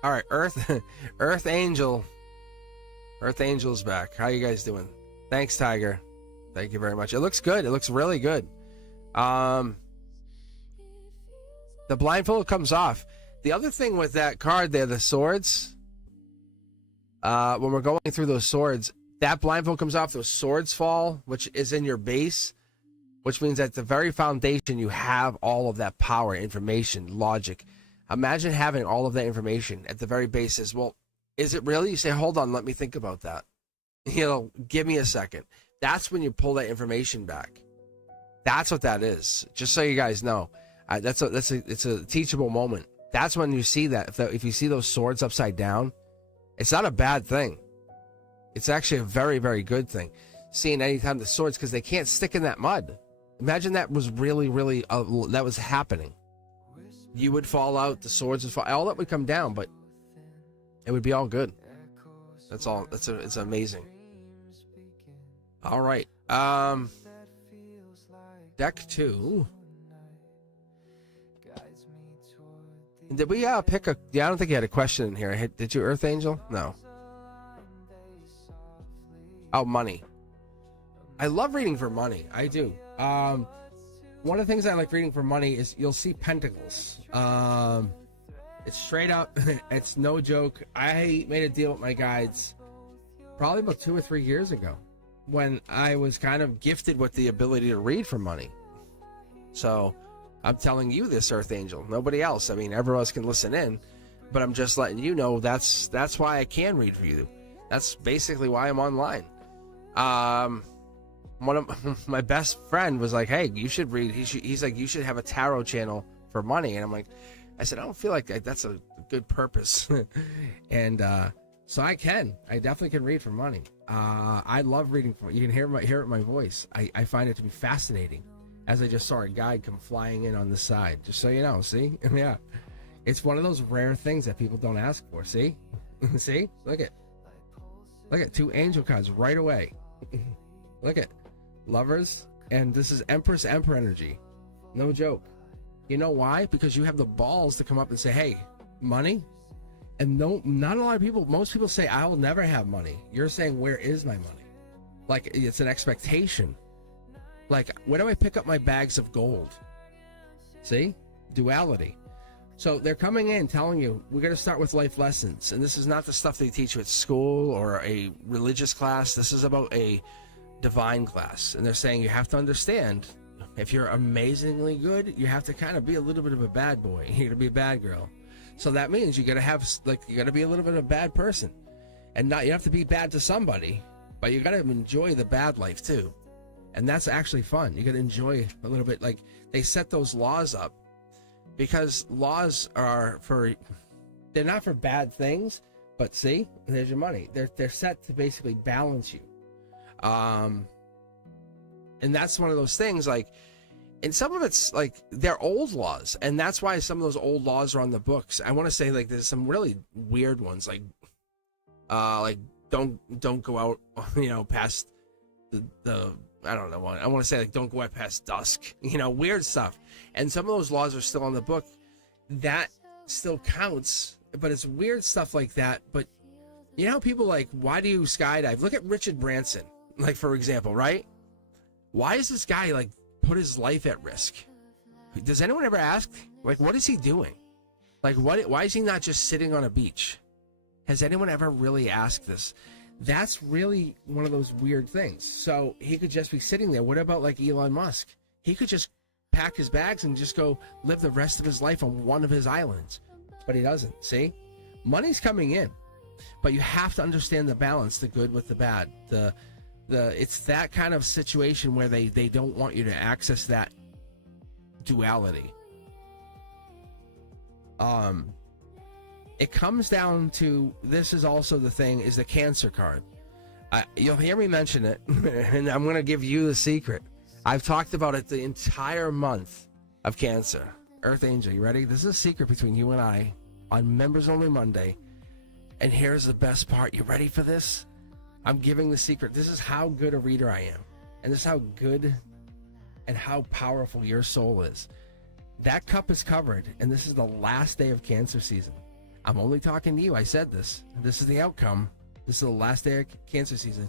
All right, Earth Angel. Earth Angel's back. How you guys doing? Thanks, Tiger. Thank you very much. It looks good. It looks really good. The blindfold comes off. The other thing with that card there, the swords, when we're going through those swords, that blindfold comes off, those swords fall, which is in your base, which means at the very foundation you have all of that power, information, logic. Imagine having all of that information at the very basis. Well, is it really? You say, hold on, let me think about that. Give me a second. That's when you pull that information back. That's what that is. Just so you guys know, it's a teachable moment. That's when you see that. If you see those swords upside down, it's not a bad thing. It's actually a very, very good thing. Seeing anytime the swords, because they can't stick in that mud. Imagine that was really, really, that was happening. You would fall out, the swords would fall, all that would come down, but it would be all good. That's all. It's amazing. All right. Deck 2. Did we pick a... Yeah, I don't think you had a question in here. Did you, Earth Angel? No. Oh, money. I love reading for money. I do. One of the things I like reading for money is you'll see pentacles. It's straight up. It's no joke. I made a deal with my guides probably about 2 or 3 years ago when I was kind of gifted with the ability to read for money. So I'm telling you this, Earth Angel. Nobody else. I mean, everyone else can listen in, but I'm just letting you know that's why I can read for you. That's basically why I'm online. One of my best friend was like, hey, you should read. He's like, you should have a tarot channel for money. And I'm like, I said, I don't feel like that's a good purpose. And so I definitely can read for money. I love reading for, you can hear it in my voice. I find it to be fascinating, as I just saw a guide come flying in on the side, just so you know. See? Yeah, it's one of those rare things that people don't ask for. See? See? Look at 2 angel cards right away. Look at Lovers, and this is Empress Emperor energy. No joke. You know why? Because you have the balls to come up and say, hey, money. And no, not a lot of people, most people say, I will never have money. You're saying, where is my money? Like, it's an expectation. Like, where do I pick up my bags of gold? See? Duality. So they're coming in telling you, we're going to start with life lessons. And this is not the stuff they teach you at school or a religious class. This is about a divine class. And they're saying you have to understand, if you're amazingly good, you have to kind of be a little bit of a bad boy. You're going to be a bad girl. So that means you got to have, like, you got to be a little bit of a bad person. And not, you have to be bad to somebody, but you got to enjoy the bad life too. And that's actually fun. You got to enjoy a little bit. Like, they set those laws up because laws are for, they're not for bad things, but see, there's your money. They're set to basically balance you. And that's one of those things, like, and some of it's like they're old laws, and that's why some of those old laws are on the books. I want to say, like, there's some really weird ones, like don't go out, past the I don't know. I want to say, like, don't go out past dusk, weird stuff. And some of those laws are still on the book. That still counts, but it's weird stuff like that. But you know how people, like, why do you skydive? Look at Richard Branson, like, for example, right? Why is this guy, like, put his life at risk? Does anyone ever ask, like, what is he doing? Like, why is he not just sitting on a beach? Has anyone ever really asked this? That's really one of those weird things. So he could just be sitting there. What about, like, Elon Musk? He could just pack his bags and just go live the rest of his life on one of his islands. But he doesn't, see? Money's coming in. But you have to understand the balance, the good with the bad. It's that kind of situation where they don't want you to access that duality. It comes down to, this is also the thing, is the Cancer card. You'll hear me mention it, and I'm going to give you the secret. I've talked about it the entire month of Cancer. Earth Angel, you ready? This is a secret between you and I on Members Only Monday. And here's the best part. You ready for this? I'm giving the secret. This is how good a reader I am. And this is how good and how powerful your soul is. That cup is covered, and this is the last day of Cancer season. I'm only talking to you. I said this. This is the outcome. This is the last day of Cancer season.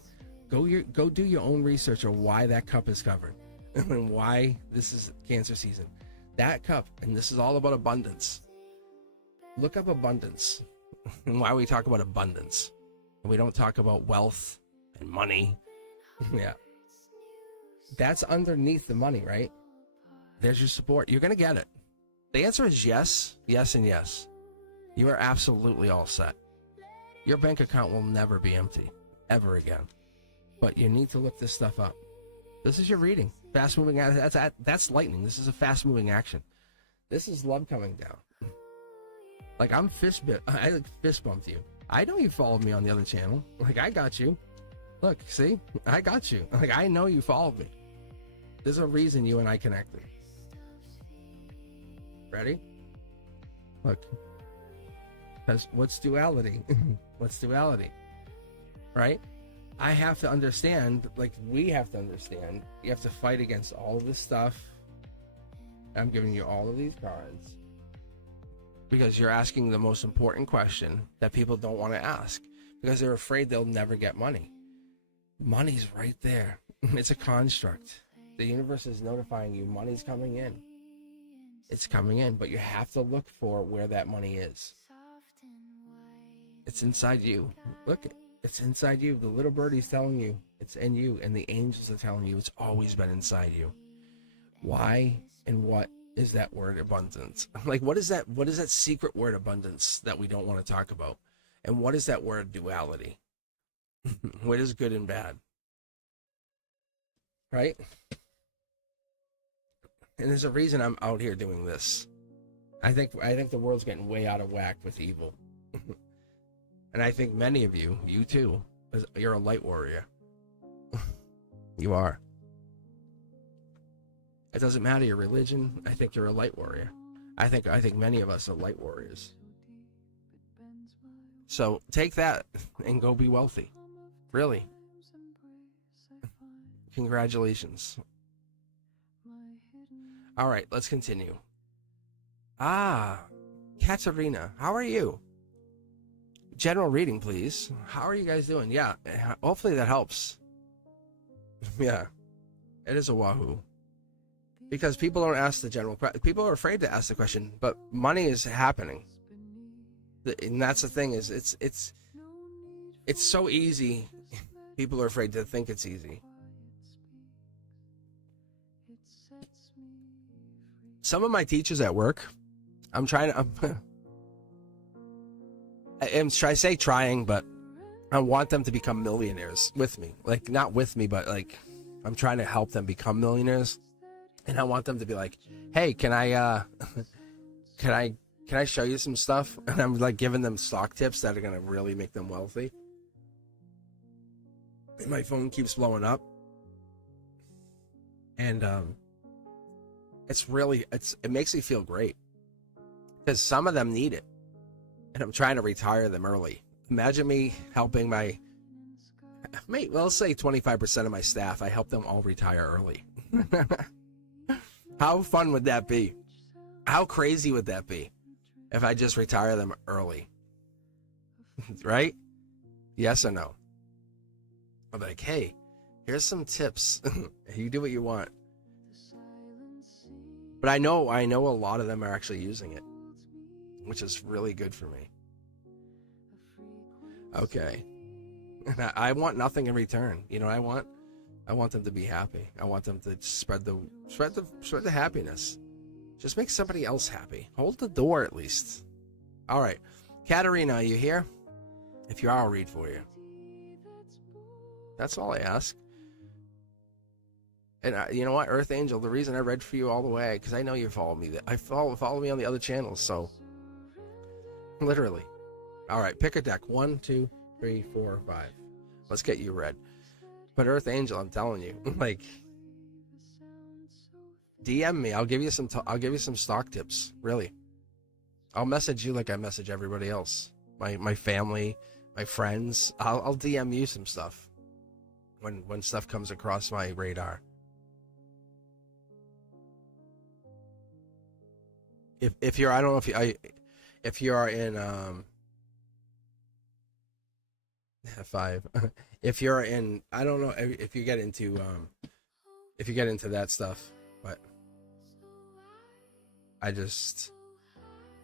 Go do your own research on why that cup is covered and why this is Cancer season. That cup, and this is all about abundance. Look up abundance and why we talk about abundance. And we don't talk about wealth and money. Yeah. That's underneath the money, right? There's your support. You're going to get it. The answer is yes, yes, and yes. You are absolutely all set. Your bank account will never be empty, ever again. But you need to look this stuff up. This is your reading. Fast moving. That's lightning. This is a fast moving action. This is love coming down. Like I fist bumped you. I know you followed me on the other channel. Like I got you. Look, see? I got you. Like I know you followed me. There's a reason you and I connected. Ready? Look. Because what's duality? What's duality? Right? I have to understand, like we have to understand, you have to fight against all of this stuff. I'm giving you all of these cards because you're asking the most important question that people don't want to ask because they're afraid they'll never get money. Money's right there. It's a construct. The universe is notifying you money's coming in. It's coming in, but you have to look for where that money is. It's inside you. Look, it's inside you. The little birdie's telling you it's in you, and the angels are telling you it's always been inside you. Why and what is that word abundance? Like, what is that secret word abundance that we don't want to talk about? And what is that word duality? What is good and bad? Right? And there's a reason I'm out here doing this. I think the world's getting way out of whack with evil. And I think many of you too, you're a light warrior. You are. It doesn't matter your religion. I think you're a light warrior. I think many of us are light warriors. So take that and go be wealthy. Really. Congratulations. All right, let's continue. Katerina, how are you? General reading, please. How are you guys doing? Yeah, hopefully that helps. Yeah, it is a wahoo. Because people don't ask the general question. People are afraid to ask the question, but money is happening. And that's the thing is, it's so easy. People are afraid to think it's easy. Some of my teachers at work, but I want them to become millionaires with me. Like, not with me, but like, I'm trying to help them become millionaires. And I want them to be like, hey, can I show you some stuff? And I'm like giving them stock tips that are going to really make them wealthy. And my phone keeps blowing up. And, it makes me feel great because some of them need it. And I'm trying to retire them early. Imagine me helping let's say 25% of my staff, I help them all retire early. How fun would that be? How crazy would that be if I just retire them early? Right? Yes or no? I'm like, hey, here's some tips. You do what you want. But I know a lot of them are actually using it, which is really good for me. Okay. And I want nothing in return. You know what I want? I want them to be happy. I want them to spread the happiness. Just make somebody else happy. Hold the door at least. All right. Katerina, are you here? If you are, I'll read for you. That's all I ask. And you know what, Earth Angel, the reason I read for you all the way, because I know you follow me. Follow me on the other channels, so literally. All right, pick a deck. 1, 2, 3, 4, 5. Let's get you read. But Earth Angel, I'm telling you, like, DM me. I'll give you some stock tips. Really, I'll message you like I message everybody else. My family, my friends. I'll DM you some stuff when stuff comes across my radar. if you're, I don't know if you are in 5. If you're in, I don't know if you get into that stuff, but I just,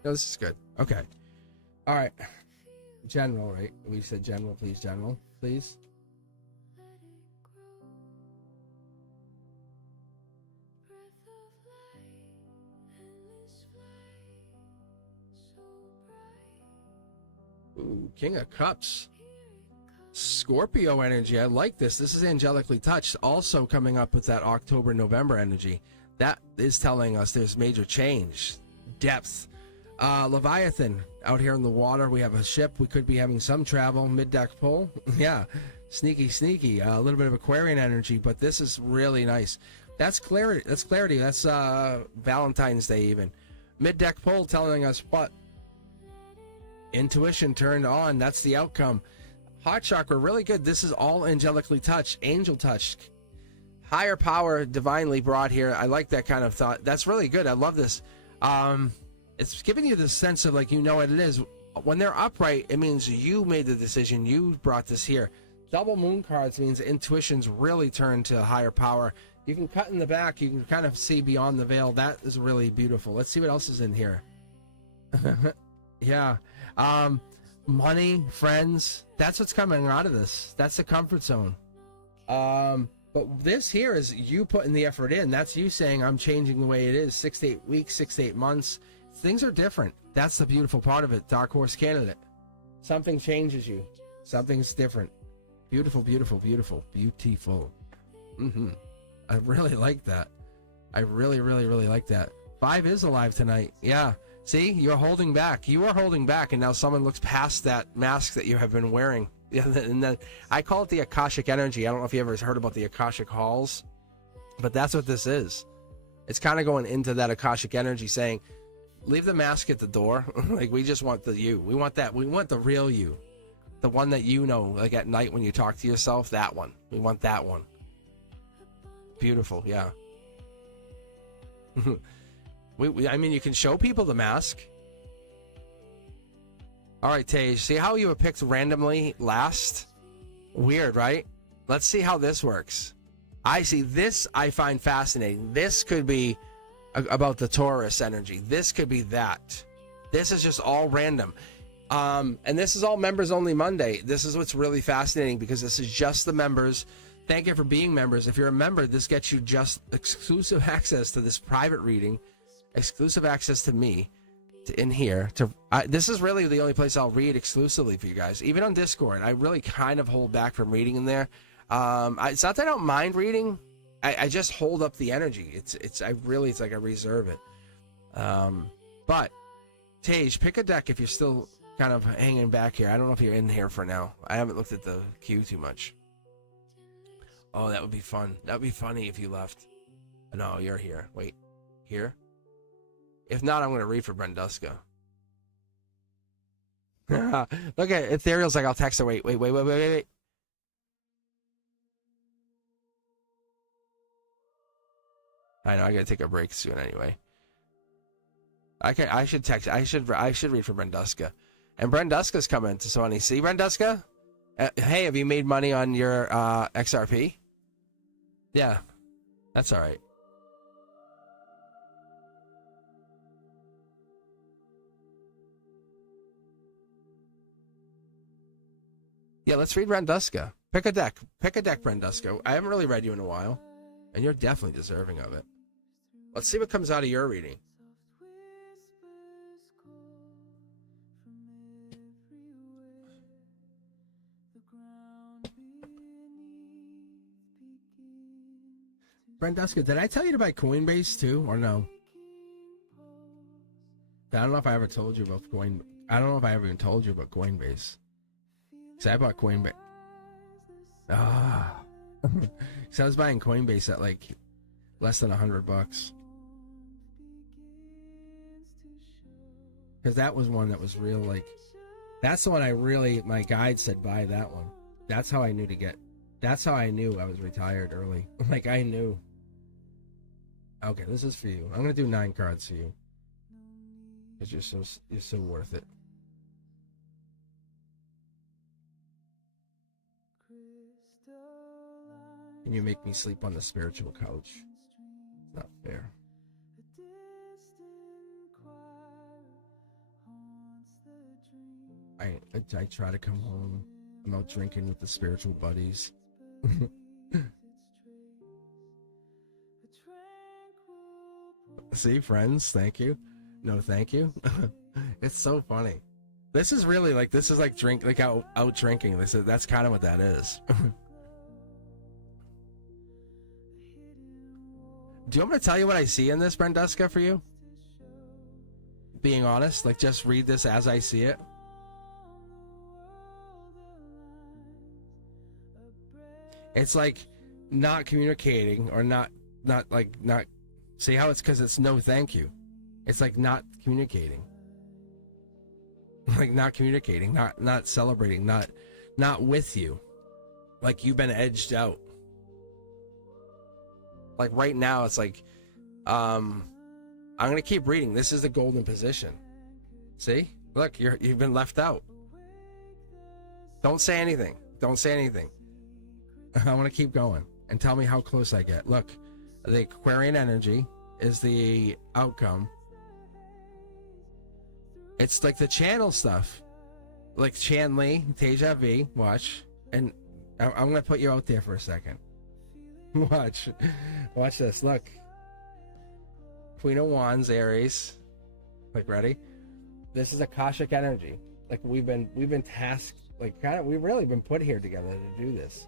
no, this is good. Okay, all right. General, right? We said general, please. General, please. Ooh, King of Cups. Scorpio energy. I like this. This is angelically touched. Also coming up with that October, November energy. That is telling us there's major change. Depth. Leviathan. Out here in the water, we have a ship. We could be having some travel. Mid-deck pull. Yeah. Sneaky. A little bit of Aquarian energy, but this is really nice. That's clarity. That's Valentine's Day even. Mid-deck pull telling us what? Intuition turned on. That's the outcome. Heart chakra, really good. This is all angelically touched, angel touched. Higher power divinely brought here. I like that kind of thought. That's really good. I love this. It's giving you the sense of like, you know what it is. When they're upright, it means you made the decision. You brought this here. Double moon cards means intuition's really turned to higher power. You can cut in the back. You can kind of see beyond the veil. That is really beautiful. Let's see what else is in here. Yeah. Money, friends. That's what's coming out of this. That's the comfort zone. But this here is you putting the effort in. That's you saying, I'm changing the way it is. 6 to 8 weeks, 6 to 8 months. Things are different. That's the beautiful part of it. Dark horse candidate. Something changes you. Something's different. Beautiful. I really like that. I really like that. 5 is alive tonight. Yeah. See, you're holding back. You are holding back, and now someone looks past that mask that you have been wearing. Yeah, and then I call it the Akashic energy. I don't know if you ever heard about the Akashic halls, but that's what this is. It's kind of going into that Akashic energy, saying, leave the mask at the door. Like, we just want the you. We want that. We want the real you, the one that you know. Like at night when you talk to yourself, that one. We want that one. Beautiful, yeah. I mean, you can show people the mask. All right, Tej, see how you were picked randomly last? Weird, right? Let's see how this works. I see this. I find fascinating. This could be about the Taurus energy. This could be that. This is just all random. And this is all members only Monday. This is what's really fascinating because this is just the members. Thank you for being members. If you're a member, this gets you just exclusive access to this private reading. Exclusive access to me in here. This is really the only place I'll read exclusively for you guys. Even on Discord, I really kind of hold back from reading in there. It's not that I don't mind reading. I just hold up the energy. It's like I reserve it. But Tej, pick a deck if you're still kind of hanging back here. I don't know if you're in here for now. I haven't looked at the queue too much. Oh, that would be fun. That would be funny if you left. No, you're here. Wait, here? If not, I'm going to read for Brenduska. Look at Ethereal's like, I'll text her. Wait. I know, I got to take a break soon anyway. I should text. I should read for Brenduska. And Brenduska's coming to Sony. See, Brenduska? Hey, have you made money on your XRP? Yeah, that's all right. Yeah, let's read Brenduska. Pick a deck, Brenduska. I haven't really read you in a while, and you're definitely deserving of it. Let's see what comes out of your reading. Brenduska, did I tell you to buy Coinbase too, or no? I don't know if I ever told you about I don't know if I ever even told you about Coinbase. Cause I bought Coinbase. So I was buying Coinbase at like less than $100. Cause that was one that was real. Like, that's the one my guide said buy that one. That's how I knew that's how I knew I was retired early. Like, I knew. Okay, this is for you. I'm gonna do 9 cards for you. Because you're so worth it. And you make me sleep on the spiritual couch. It's not fair. I try to come home. I'm out drinking with the spiritual buddies. See, friends, thank you. No, thank you. It's so funny. This is really like, this is like out drinking. That's kind of what that is. Do you want me to tell you what I see in this, Brenduska, for you? Being honest, like just read this as I see it. It's like not communicating or not see how it's because it's no thank you. It's like not communicating. Like not communicating, not celebrating, not with you. Like you've been edged out. Like right now it's like I'm gonna keep reading. This is the golden position. See? Look, you've been left out. Don't say anything. Don't say anything. I want to keep going and tell me how close I get. Look, the Aquarian energy is the outcome. It's like the channel stuff. Like Chan Li, Deja V, watch. And I'm going to put you out there for a second. Watch. Watch this. Look. Queen of Wands, Aries. Like, ready? This is Akashic energy. Like, we've been tasked, like, we've really been put here together to do this.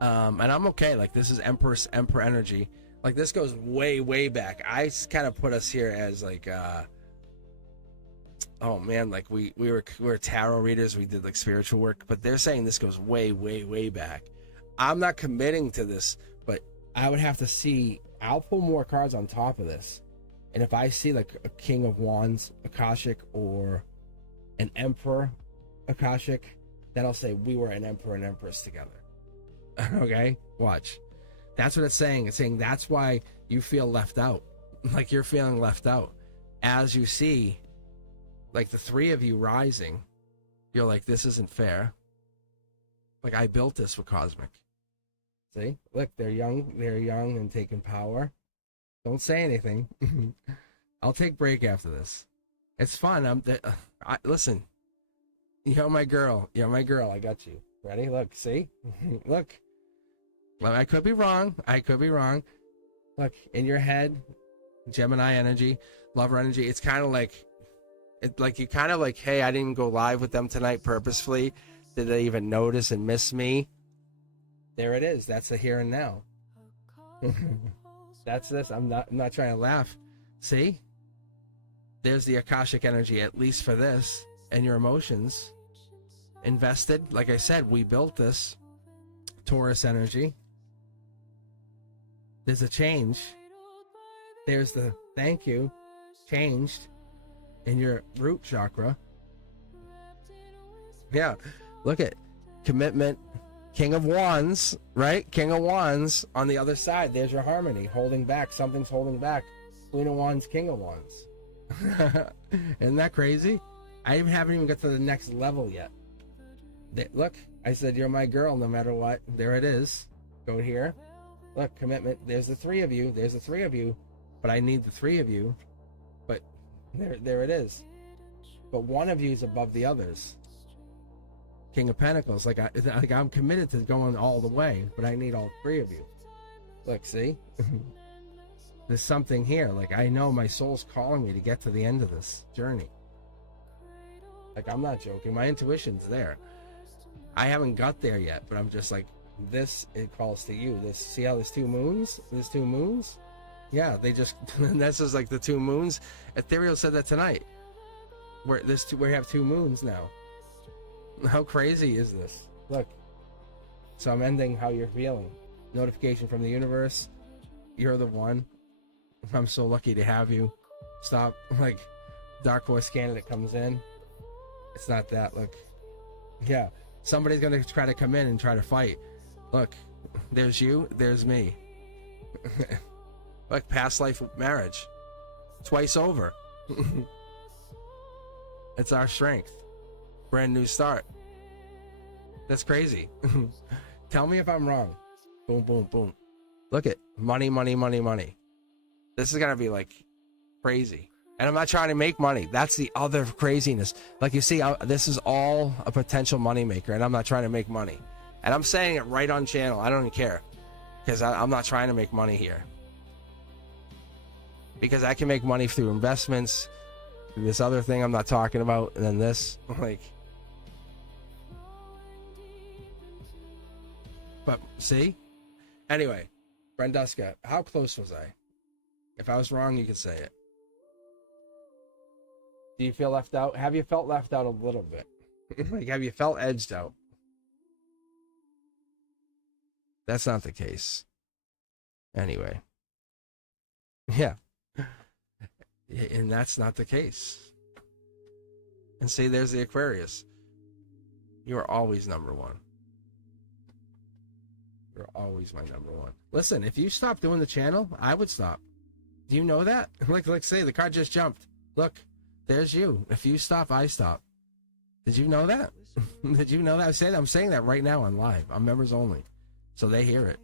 And I'm okay. Like, this is Emperor energy. Like, this goes way, way back. I kind of put us here as, like, oh, man, like, we were tarot readers. We did, like, spiritual work. But they're saying this goes way, way, way back. I'm not committing to this, but I would have to see. I'll pull more cards on top of this. And if I see, like, a King of Wands Akashic or an Emperor Akashic, then I'll say we were an Emperor and Empress together. Okay, watch. That's what it's saying. It's saying that's why you feel left out. Like you're feeling left out. As you see, like the three of you rising, you're like, this isn't fair. Like I built this with Cosmic. See? Look, they're young and taking power. Don't say anything. I'll take break after this. It's fun. Listen. You're my girl. You're my girl. I got you. Ready? Look, see? Look. Well, I could be wrong. Look, in your head, Gemini energy, lover energy, it's kind of like, you kind of like, hey, I didn't even go live with them tonight purposefully. Did they even notice and miss me? There it is. That's the here and now. That's this. I'm not trying to laugh. See? There's the Akashic energy, at least for this, and your emotions. Invested. Like I said, we built this. Taurus energy. There's a change. There's the thank you. Changed. In your root chakra. Yeah. Look at commitment. King of Wands, right? King of Wands. On the other side, there's your harmony. Holding back. Something's holding back. Queen of Wands, King of Wands. Isn't that crazy? I haven't even got to the next level yet. Look, I said you're my girl no matter what. There it is. Go here. Look, commitment. There's the three of you. There's the three of you. But I need the three of you. But there it is. But one of you is above the others. King of Pentacles. Like I'm committed to going all the way, but I need all three of you. Look, see? There's something here. Like I know my soul's calling me to get to the end of this journey. Like I'm not joking. My intuition's there. I haven't got there yet, but I'm just like, this, it calls to you. This, see how there's two moons? There's two moons? Yeah, they just, this is like the two moons. Ethereal said that tonight. We have two moons now. How crazy is this? Look. So I'm ending how you're feeling. Notification from the universe. You're the one. I'm so lucky to have you. Stop. Like, Dark Horse candidate comes in. It's not that. Look. Yeah. Somebody's going to try to come in and try to fight. Look. There's you. There's me. Look. Past life marriage. Twice over. It's our strength. Brand new start. That's crazy. Tell me if I'm wrong. Boom, boom, boom. Look at money, money, money, money. This is gonna be like crazy. And I'm not trying to make money. That's the other craziness. Like you see, this is all a potential money maker, and I'm not trying to make money. And I'm saying it right on channel. I don't even care, because I'm not trying to make money here. Because I can make money through investments, through this other thing I'm not talking about, and then this, like. But see? Anyway, Brenduska, how close was I? If I was wrong, you can say it. Do you feel left out? Have you felt left out a little bit? Like, have you felt edged out? That's not the case. Anyway. Yeah. And that's not the case. And see, there's the Aquarius. You're always number one. You're always my number one. Listen, if you stop doing the channel, I would stop. Do you know that? Like say, the card just jumped. Look, there's you. If you stop, I stop. Did you know that? Did you know that? I'm saying that right now on live. I'm members only, so they hear it.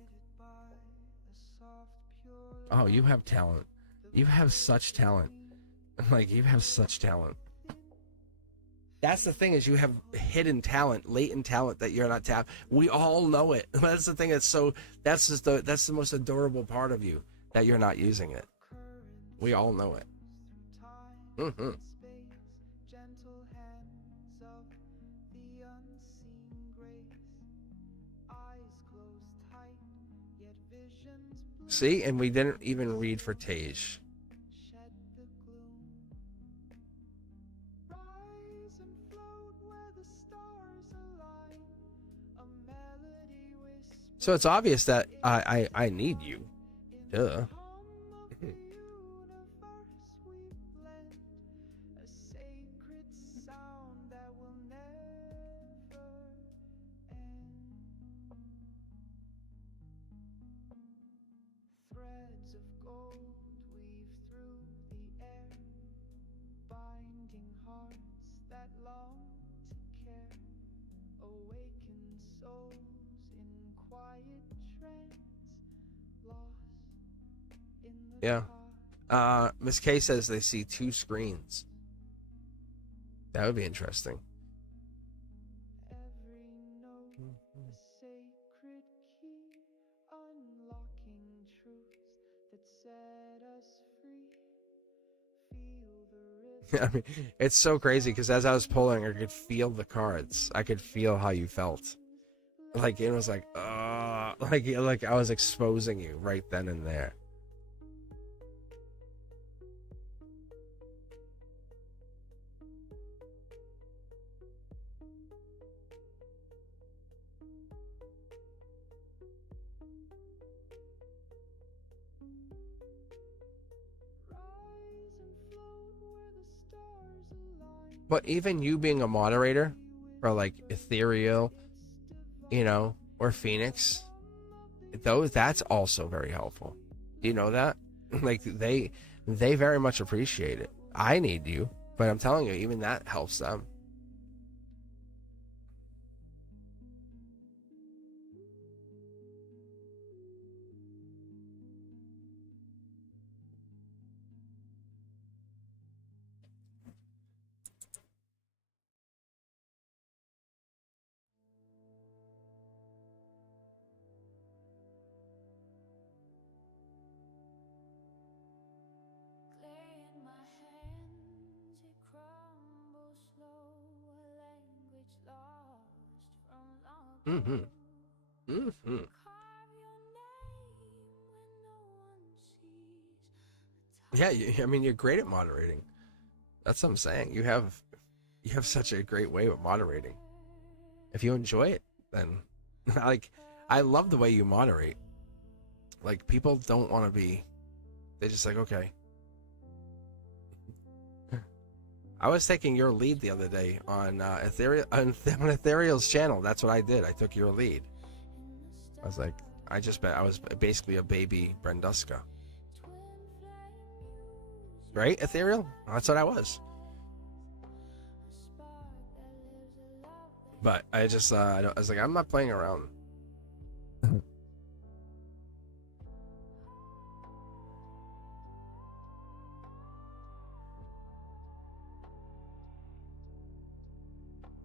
Oh, you have talent. You have such talent. Like, you have such talent. That's the thing, is you have hidden talent, latent talent that you're not tapped. We all know it. That's the thing. That's the most adorable part of you, that you're not using it. We all know it. Mm-hmm. See, and we didn't even read for Tage. So it's obvious that I need you. Duh. Yeah. Miss K says they see 2 screens. That would be interesting. I mean, it's so crazy because as I was pulling, I could feel the cards. I could feel how you felt. Like, it was like, like I was exposing you right then and there. But even you being a moderator for like Ethereal, you know, or Phoenix, that's also very helpful. Do you know that? Like, they very much appreciate it. I need you, but I'm telling you, even that helps them. Mm-hmm. Mm-hmm. Yeah, I mean, you're great at moderating. That's what I'm saying. You have such a great way of moderating. If you enjoy it, then like, I love the way you moderate. Like, people don't want to be. They're just like, okay. I was taking your lead the other day on Ethereal's channel. That's what I did. I took your lead. I was like, I was basically a baby Brenduska. right? Ethereal. That's what I was. But I just, I was like, I'm not playing around.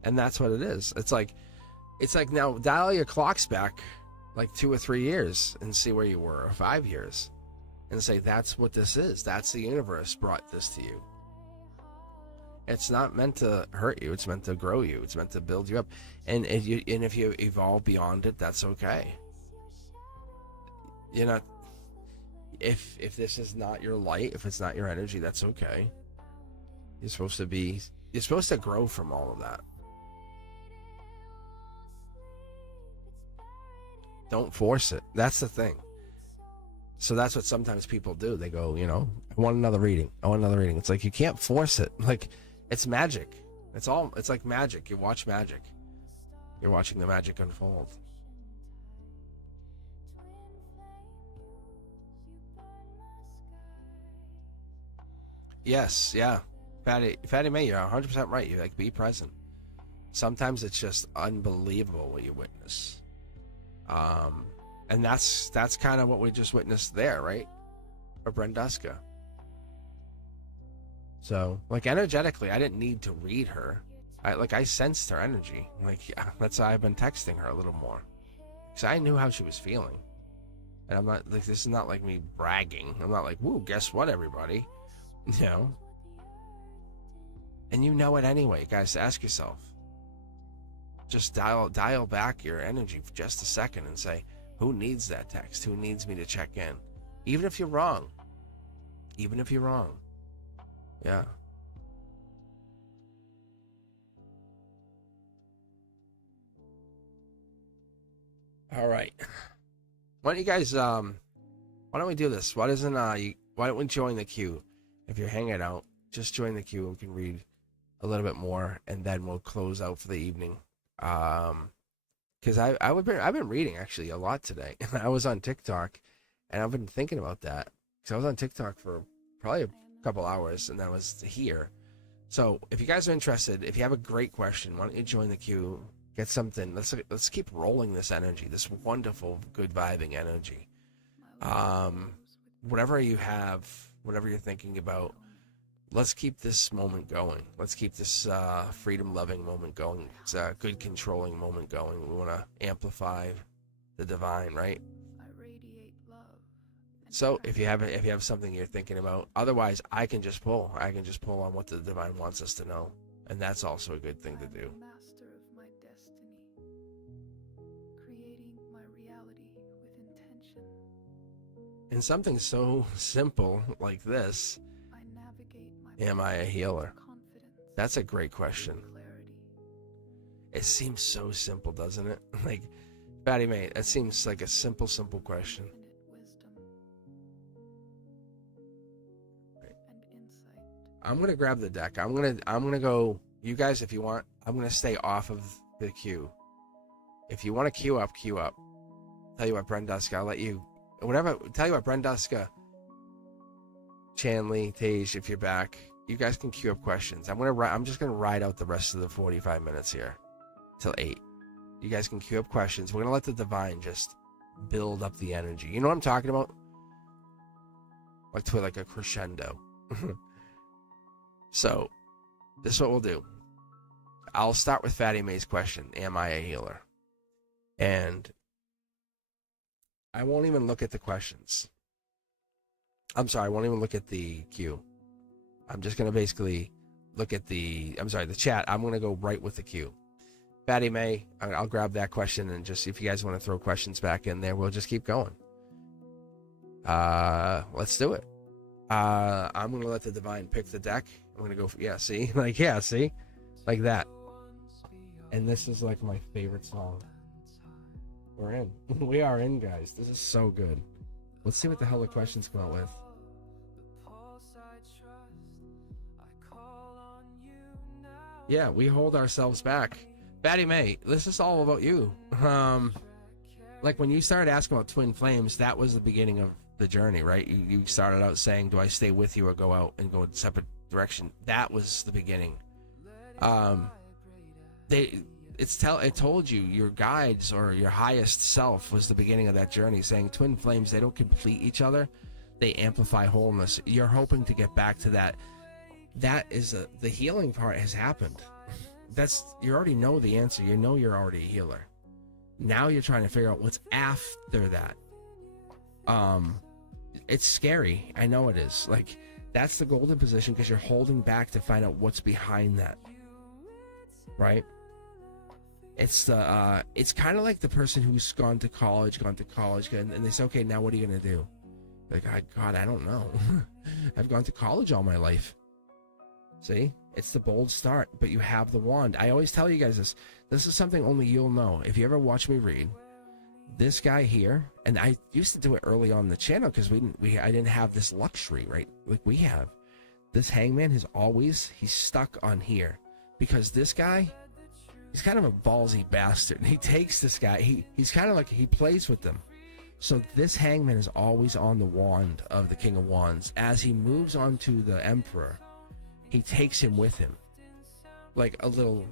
And that's what it is. It's like now dial your clocks back like 2 or 3 years and see where you were, or 5 years, and say that's what this is. That's the universe brought this to you. It's not meant to hurt you. It's meant to grow you. It's meant to build you up. And if you evolve beyond it, that's okay. You're not. If this is not your light, if it's not your energy, that's okay. You're supposed to grow from all of that. Don't force it. That's the thing. So that's what sometimes people do. They go, I want another reading. It's like, you can't force it. Like, it's magic. It's like magic. You watch magic. You're watching the magic unfold. Yes, yeah. Fatty May, you're 100% right. You like, be present. Sometimes it's just unbelievable what you witness. And that's kind of what we just witnessed there, right? For Brenduska. So, like, energetically, I didn't need to read her. I sensed her energy. Like, yeah, that's why I've been texting her a little more, because I knew how she was feeling. And I'm not like, this is not like me bragging. I'm not like, woo, guess what, everybody? And you know it anyway, guys. Ask yourself. Just dial back your energy for just a second and say, who needs that text? Who needs me to check in? Even if you're wrong. Yeah. All right. Why don't you guys, why don't we do this? Why don't we join the queue? If you're hanging out, just join the queue and we can read a little bit more, and then we'll close out for the evening. Because I've been reading actually a lot today. I was on TikTok, and I've been thinking about that, because I was on TikTok for probably a couple hours, and then I was here. So if you guys are interested, if you have a great question, why don't you join the queue? Get something. Let's keep rolling this energy, this wonderful, good vibing energy. Whatever you have, whatever you're thinking about, let's keep this moment going. Let's keep this freedom-loving moment going. It's a good controlling moment going. We want to amplify the divine, right? So if you have something you're thinking about, otherwise I can just pull on what the divine wants us to know, and that's also a good thing to do. Master of my destiny, creating my reality with intention. And something so simple like this, I navigate my am I a healer? confidence. That's a great question. Clarity. It seems so simple, doesn't it? Like, Fatty Mate, that seems like a simple question. I'm gonna grab the deck. I'm gonna go. You guys, if you want, I'm gonna stay off of the queue. If you want to queue up. Tell you what, Brenduska, I'll let you. Whatever. Tell you what, Brenduska, Chanley, Tage, if you're back, you guys can queue up questions. I'm just gonna ride out the rest of the 45 minutes here, till 8. You guys can queue up questions. We're gonna let the divine just build up the energy. You know what I'm talking about? Like a crescendo. So, this is what we'll do. I'll start with Fatty May's question, am I a healer? And I won't even look at the questions. I'm sorry, I won't even look at the queue. I'm just going to basically look at the chat. I'm going to go right with the queue. Fatty May, I'll grab that question, and just if you guys want to throw questions back in there, we'll just keep going. Let's do it. I'm going to let the divine pick the deck. I'm going to go for, see? Like that. And this is like my favorite song. We're in. We are in, guys. This is so good. Let's see what the hell the questions come out with. Yeah, we hold ourselves back. Fatty May, this is all about you. Like when you started asking about twin flames, that was the beginning of the journey, right? You started out saying, do I stay with you or go out and go in a separate direction? That was the beginning. It told you your guides or your highest self was the beginning of that journey, saying twin flames, they don't complete each other, they amplify wholeness. You're hoping to get back to that. That is the healing part has happened. You already know the answer. You know you're already a healer. Now you're trying to figure out what's after that. It's scary. I know it is. Like, that's the golden position, because you're holding back to find out what's behind that. Right? It's kind of like the person who's gone to college, and they say, okay, now what are you going to do? Like, God, I don't know. I've gone to college all my life. See? It's the bold start, but you have the wand. I always tell you guys this. This is something only you'll know. If you ever watch me read, this guy here, and I used to do it early on the channel because I didn't have this luxury, right? Like we have. This hangman he's stuck on here because this guy, he's kind of a ballsy bastard. He takes this guy, he's kind of like, he plays with them. So this hangman is always on the wand of the King of Wands. As he moves on to the Emperor, he takes him with him, like a little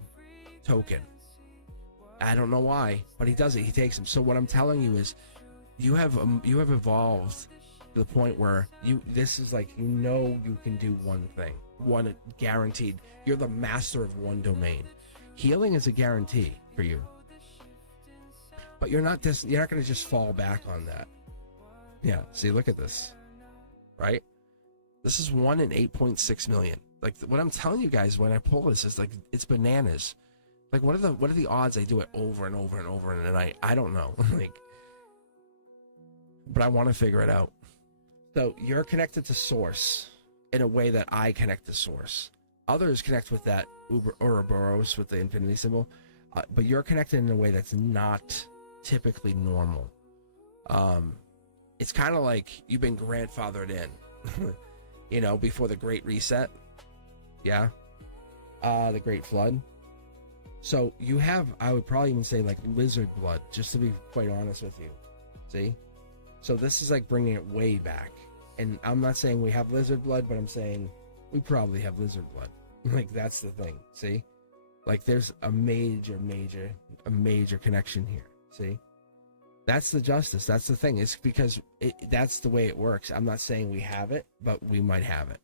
token. I don't know why, but he does it. He takes him. So what I'm telling you is, you have evolved to the point where this is like, you can do one thing, one guaranteed. You're the master of one domain. Healing is a guarantee for you, but you're not going to just fall back on that. Yeah. See, look at this, right? This is 1 in 8.6 million. Like, what I'm telling you guys when I pull this is like, it's bananas. Like, what are the odds I do it over and over and over in a night? I don't know. Like, but I want to figure it out. So you're connected to Source in a way that I connect to Source. Others connect with that Ouroboros with the infinity symbol, but you're connected in a way that's not typically normal. It's kind of like you've been grandfathered in, before the Great Reset. Yeah. The Great Flood. So you have, I would probably even say, like lizard blood, just to be quite honest with you. See? So this is like bringing it way back. And I'm not saying we have lizard blood, but I'm saying we probably have lizard blood. Like, that's the thing. See? Like, there's a major connection here. See? That's the justice. That's the thing. It's because that's the way it works. I'm not saying we have it, but we might have it.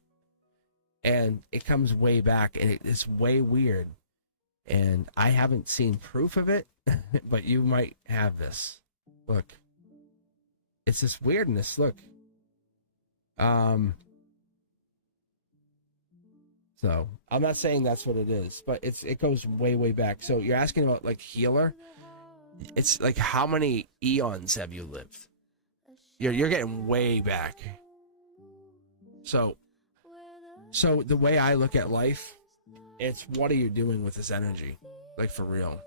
And it comes way back, and it's way weird. And I haven't seen proof of it, but you might have this. Look. It's this weirdness. Look. So I'm not saying that's what it is, but it goes way, way back. So you're asking about like healer. It's like, how many eons have you lived? You're getting way back. So the way I look at life, it's, what are you doing with this energy? Like, for real.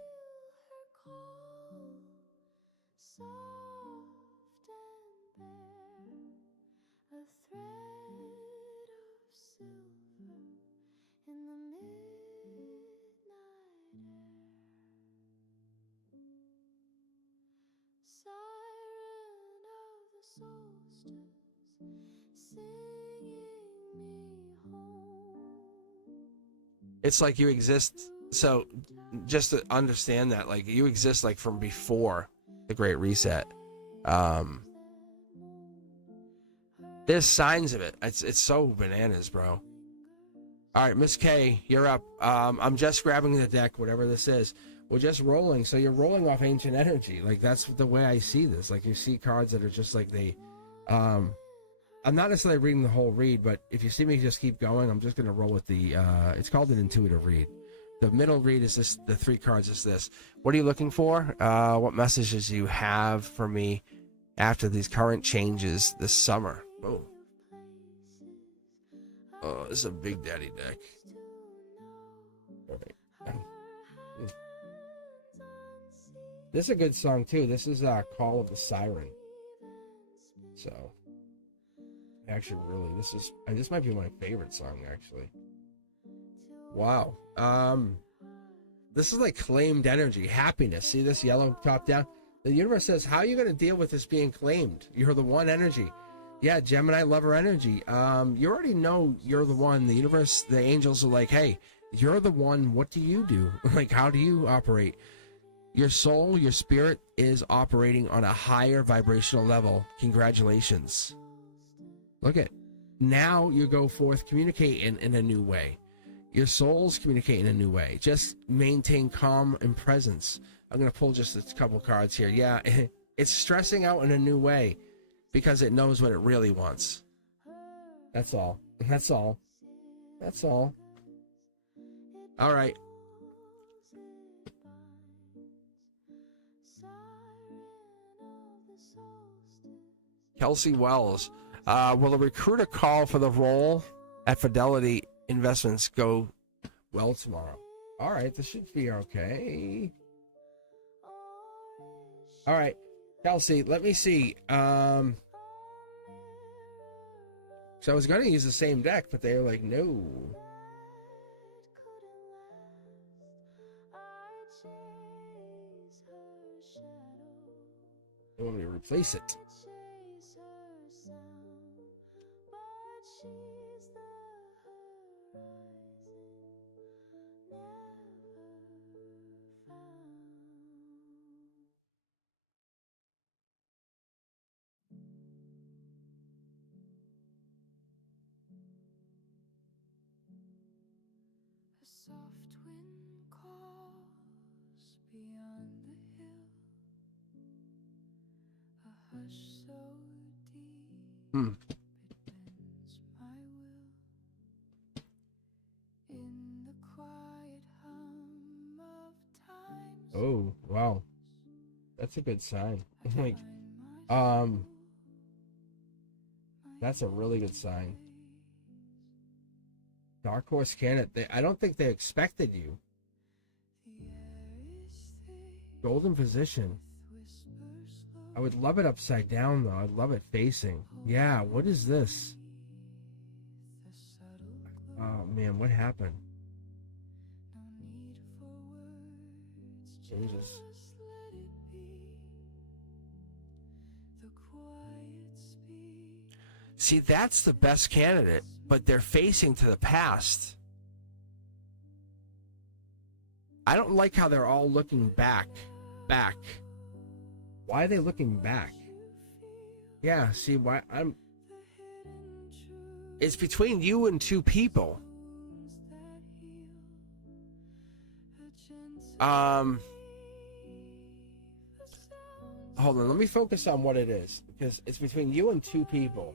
It's like you exist. So just to understand that, like, you exist like from before the Great Reset. There's signs of it. It's so bananas, bro. All right, Miss K, you're up. I'm just grabbing the deck, whatever this is. We're just rolling. So you're rolling off ancient energy. Like, that's the way I see this. Like, you see cards that are just like I'm not necessarily reading the whole read, but if you see me just keep going, I'm just going to roll with the, it's called an intuitive read. The middle read is this, the 3 cards is this. What are you looking for? What messages do you have for me after these current changes this summer? Oh. Oh, this is a big daddy deck. All right. This is a good song too. This is Call of the Siren. So, actually, really, this might be my favorite song, actually. Wow. This is like claimed energy, happiness. See this yellow top down? The universe says, how are you going to deal with this being claimed? You're the one energy. Yeah, Gemini lover energy. You already know you're the one. The universe, the angels are like, hey, you're the one. What do you do? Like, how do you operate? Your soul, your spirit is operating on a higher vibrational level. Congratulations. Look at now you go forth communicating in a new way. Your soul's communicating in a new way. Just maintain calm and presence. I'm going to pull just a couple cards here. Yeah, it's stressing out in a new way because it knows what it really wants. That's all. That's all. That's all. All right. Kelsey Wells. Will a recruiter call for the role at Fidelity Investments go well tomorrow? All right, this should be okay. All right, Kelsey, let me see. So I was going to use the same deck, but they were like, no. They want me to replace it. Soft wind calls beyond the hill, a hush so deep it bends my will. In the quiet hum of time, Oh, wow. That's a good sign. Like, that's a really good sign. Dark Horse candidate. I don't think they expected you. Golden position. I would love it upside down, though. I'd love it facing. Yeah, what is this? Oh, man, what happened? Jesus. See, that's the best candidate, but they're facing to the past. I don't like how they're all looking back. Why are they looking back? Yeah, see, why it's between you and two people. Hold on, let me focus on what it is, because it's between you and two people.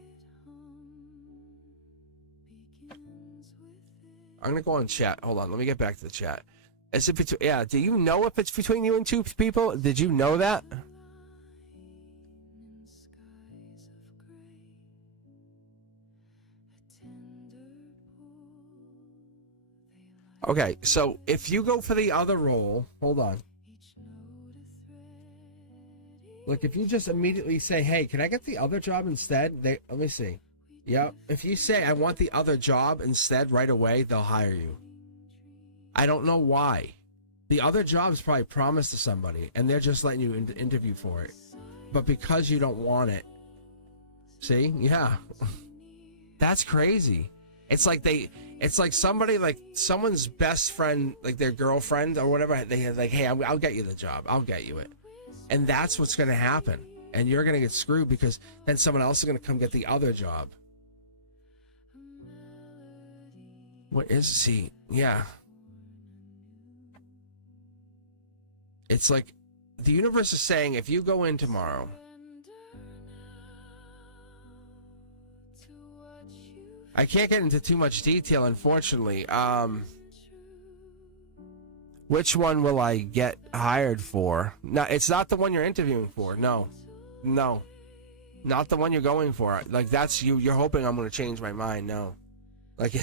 I'm gonna go on chat. Hold on, let me get back to the chat. Is it between? Yeah. Do you know if it's between you and two people? Did you know that? Okay, so if you go for the other role, hold on. Look, if you just immediately say, "Hey, can I get the other job instead?" Let me see. Yep. If you say, "I want the other job instead," right away, they'll hire you. I don't know why. The other job is probably promised to somebody, and they're just letting you interview for it. But because you don't want it, see? Yeah. That's crazy. It's like somebody, like someone's best friend, like their girlfriend or whatever, they have like, "Hey, I'll get you the job. I'll get you it." And that's what's going to happen. And you're going to get screwed because then someone else is going to come get the other job. What is, see, yeah. It's like the universe is saying, if you go in tomorrow, I can't get into too much detail, unfortunately. Which one will I get hired for? No, it's not the one you're interviewing for. No, not the one you're going for. Like, that's you. You're hoping I'm going to change my mind. No, like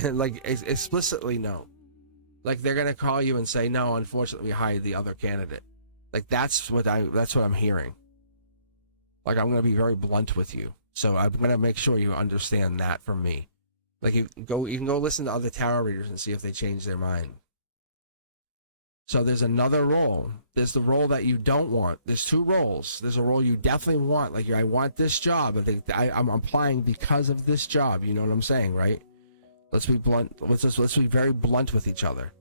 explicitly no. Like, they're going to call you and say, "No, unfortunately, we hired the other candidate." Like, that's what I'm hearing. Like, I'm going to be very blunt with you. So I'm going to make sure you understand that from me. Like, you can go listen to other tarot readers and see if they change their mind. So there's another role. There's the role that you don't want. There's two roles. There's a role you definitely want. Like, I want this job. I'm applying because of this job. You know what I'm saying, right? Let's be blunt. Let's be very blunt with each other.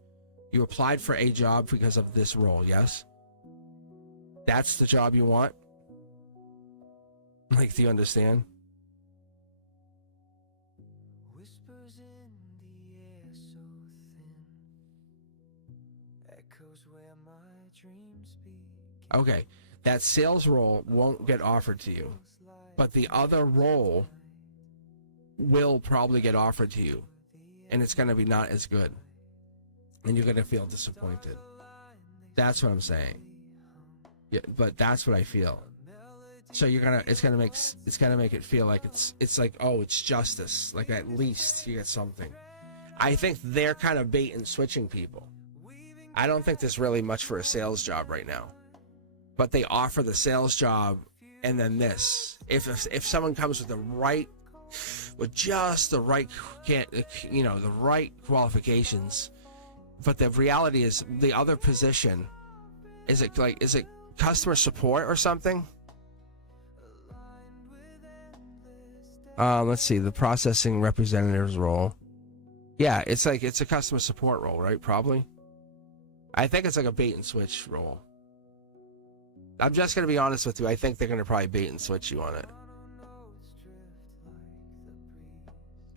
You applied for a job because of this role, yes? That's the job you want? Like, do you understand? Whispers in the air so thin, echoes where my dreams begin. Okay, that sales role won't get offered to you, but the other role will probably get offered to you, and it's going to be not as good, and you're going to feel disappointed. That's what I'm saying. Yeah, but that's what I feel. So it's gonna make it feel like it's like, oh, it's justice. Like, at least you get something. I think they're kind of bait and switching people. I don't think there's really much for a sales job right now, but they offer the sales job and then this. If someone comes with just the right, the right qualifications, but the reality is the other position, is it customer support or something? Let's see, the processing representative's role. Yeah, it's a customer support role, right? Probably. I think it's like a bait and switch role. I'm just going to be honest with you. I think they're going to probably bait and switch you on it.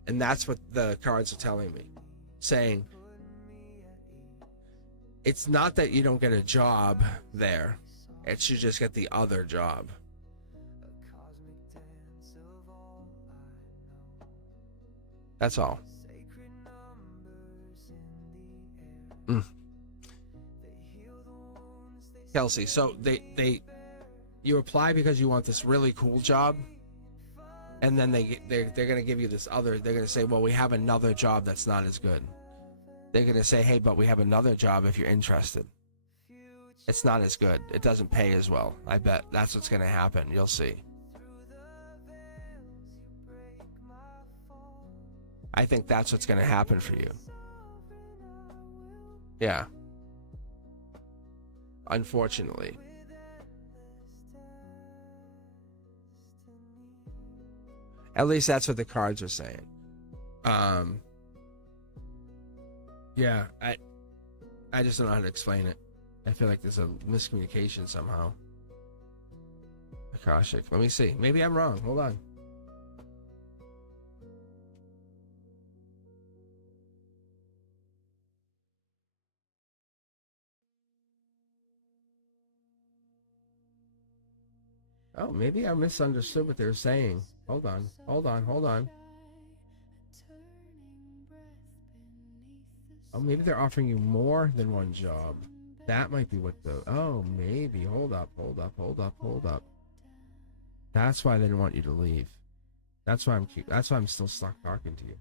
And that's what the cards are telling me. Saying, it's not that you don't get a job there. It's you just get the other job. That's all. Kelsey, so you apply because you want this really cool job, and then they're gonna give you this other. They're gonna say, well, we have another job that's not as good. They're gonna say, hey, but we have another job if you're interested. It's not as good. It doesn't pay as well. I bet that's what's gonna happen. You'll see. I think that's what's going to happen for you. Yeah. Unfortunately. At least that's what the cards are saying. Yeah, I just don't know how to explain it. I feel like there's a miscommunication somehow. Akashic. Let me see. Maybe I'm wrong. Hold on. Oh, maybe I misunderstood what they were saying. Hold on. Oh, maybe they're offering you more than one job. That might be what oh, maybe. Hold up. That's why they didn't want you to leave. That's why I'm still stuck talking to you.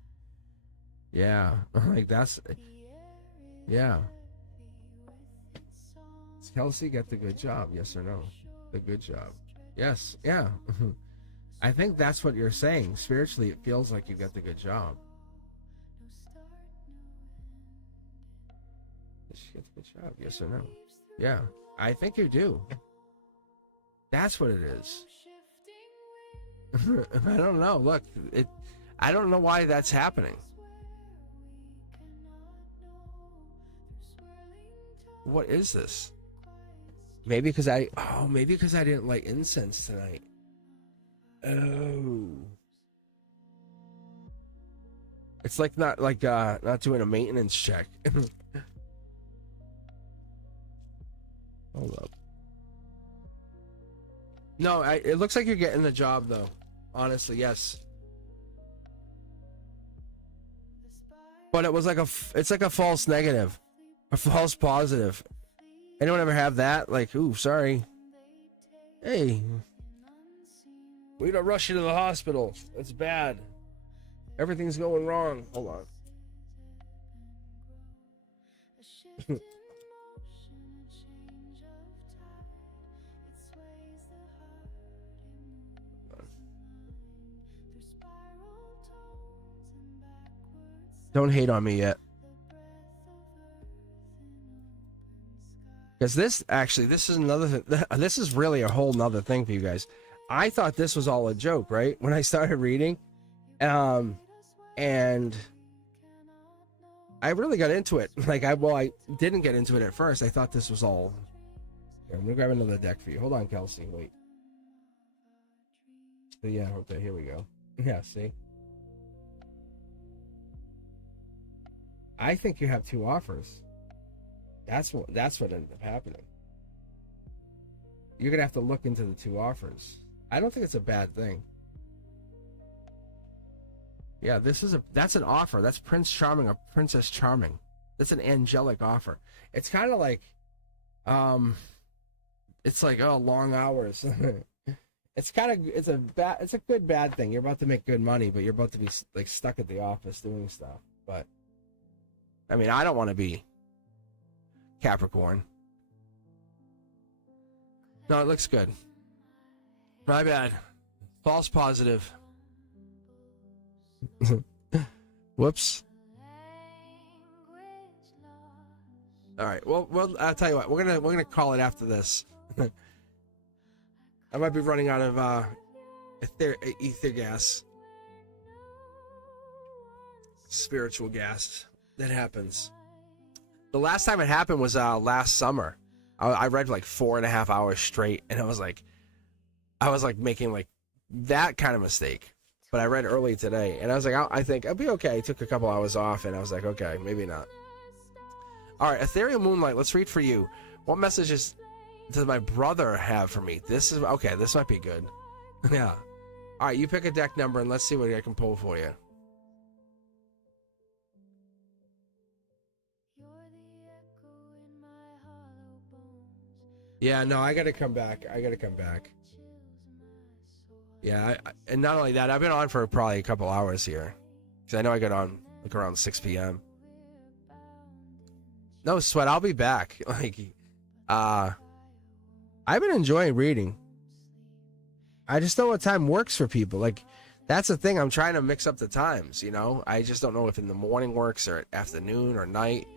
Yeah. Like, yeah. Does Kelsey get the good job? Yes or no? The good job. Yes, yeah. I think that's what you're saying. Spiritually, it feels like you get the good job. Did she get the good job? Yes or no? Yeah, I think you do. That's what it is. I don't know. Look, I don't know why that's happening. What is this? Maybe because I didn't light incense tonight. Oh. It's like not doing a maintenance check. Hold up. No, it looks like you're getting the job though. Honestly, yes. But it was it's like a false negative, a false positive. Anyone ever have that? Like, ooh, sorry. Hey, we gotta rush you to the hospital. It's bad. Everything's going wrong. Hold on. Don't hate on me yet. Because this is another thing. This is really a whole nother thing for you guys. I thought this was all a joke, right? When I started reading, and I really got into it. Like I didn't get into it at first. I thought this was all. Here, I'm gonna grab another deck for you. Hold on, Kelsey. Wait. So yeah, okay, here we go. Yeah, see. I think you have two offers. That's what ended up happening. You're gonna have to look into the two offers. I don't think it's a bad thing. Yeah, that's an offer. That's Prince Charming or Princess Charming. That's an angelic offer. It's kind of like, it's like, oh, long hours. It's a good bad thing. You're about to make good money, but you're about to be like stuck at the office doing stuff. But I mean, I don't want to be Capricorn. No, it looks good. My bad. False positive. Whoops. All right. Well, I'll tell you what. We're gonna call it after this. I might be running out of ether gas, spiritual gas. That happens. The last time it happened was last summer. I read like 4.5 hours straight, and I was like making like that kind of mistake. But I read early today, and I was like, I think I'll be okay. I took a couple hours off, and I was like, okay, maybe not. All right, Ethereal Moonlight, let's read for you. What messages does my brother have for me? This is okay. This might be good. Yeah. All right, you pick a deck number, and let's see what I can pull for you. Yeah, no, I gotta come back. Yeah, and not only that, I've been on for probably a couple hours here. Because I know I got on like around 6 p.m. No sweat, I'll be back. Like, I've been enjoying reading. I just don't know what time works for people. Like, that's the thing. I'm trying to mix up the times, you know? I just don't know if in the morning works or afternoon or night.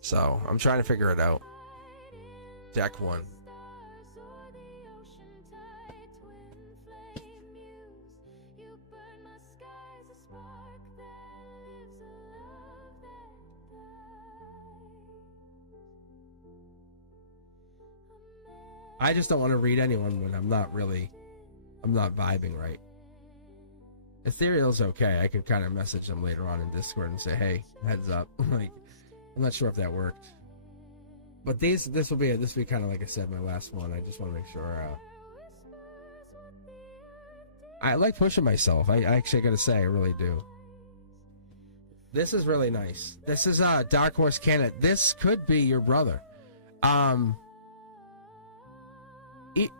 So, I'm trying to figure it out. Deck 1. I just don't want to read anyone when I'm not vibing right. Ethereal's okay. I can kind of message them later on in Discord and say, hey, heads up. Like, I'm not sure if that worked. But this will be kind of like I said, my last one. I just want to make sure. I like pushing myself. I actually got to say, I really do. This is really nice. This is Dark Horse Cannon. This could be your brother.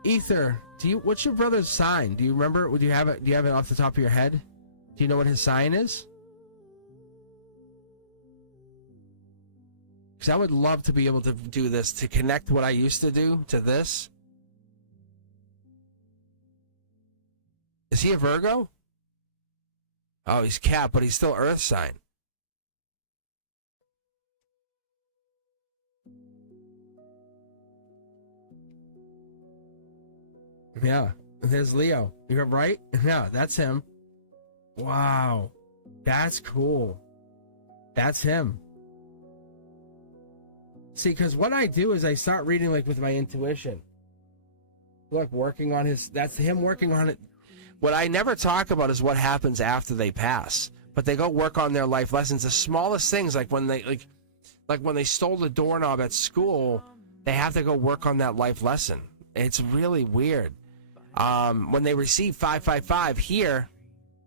Ether, what's your brother's sign? Do you remember? Do you have it off the top of your head? Do you know what his sign is? Because I would love to be able to do this, to connect what I used to do to this. Is he a Virgo? Oh, he's Cap, but he's still Earth sign. Yeah, there's Leo. You're right? Yeah, that's him. Wow. That's cool. That's him. See, because what I do is I start reading like with my intuition. Look, working on that's him working on it. What I never talk about is what happens after they pass. But they go work on their life lessons. The smallest things, like when they like when they stole the doorknob at school, they have to go work on that life lesson. It's really weird. When they receive 555 here,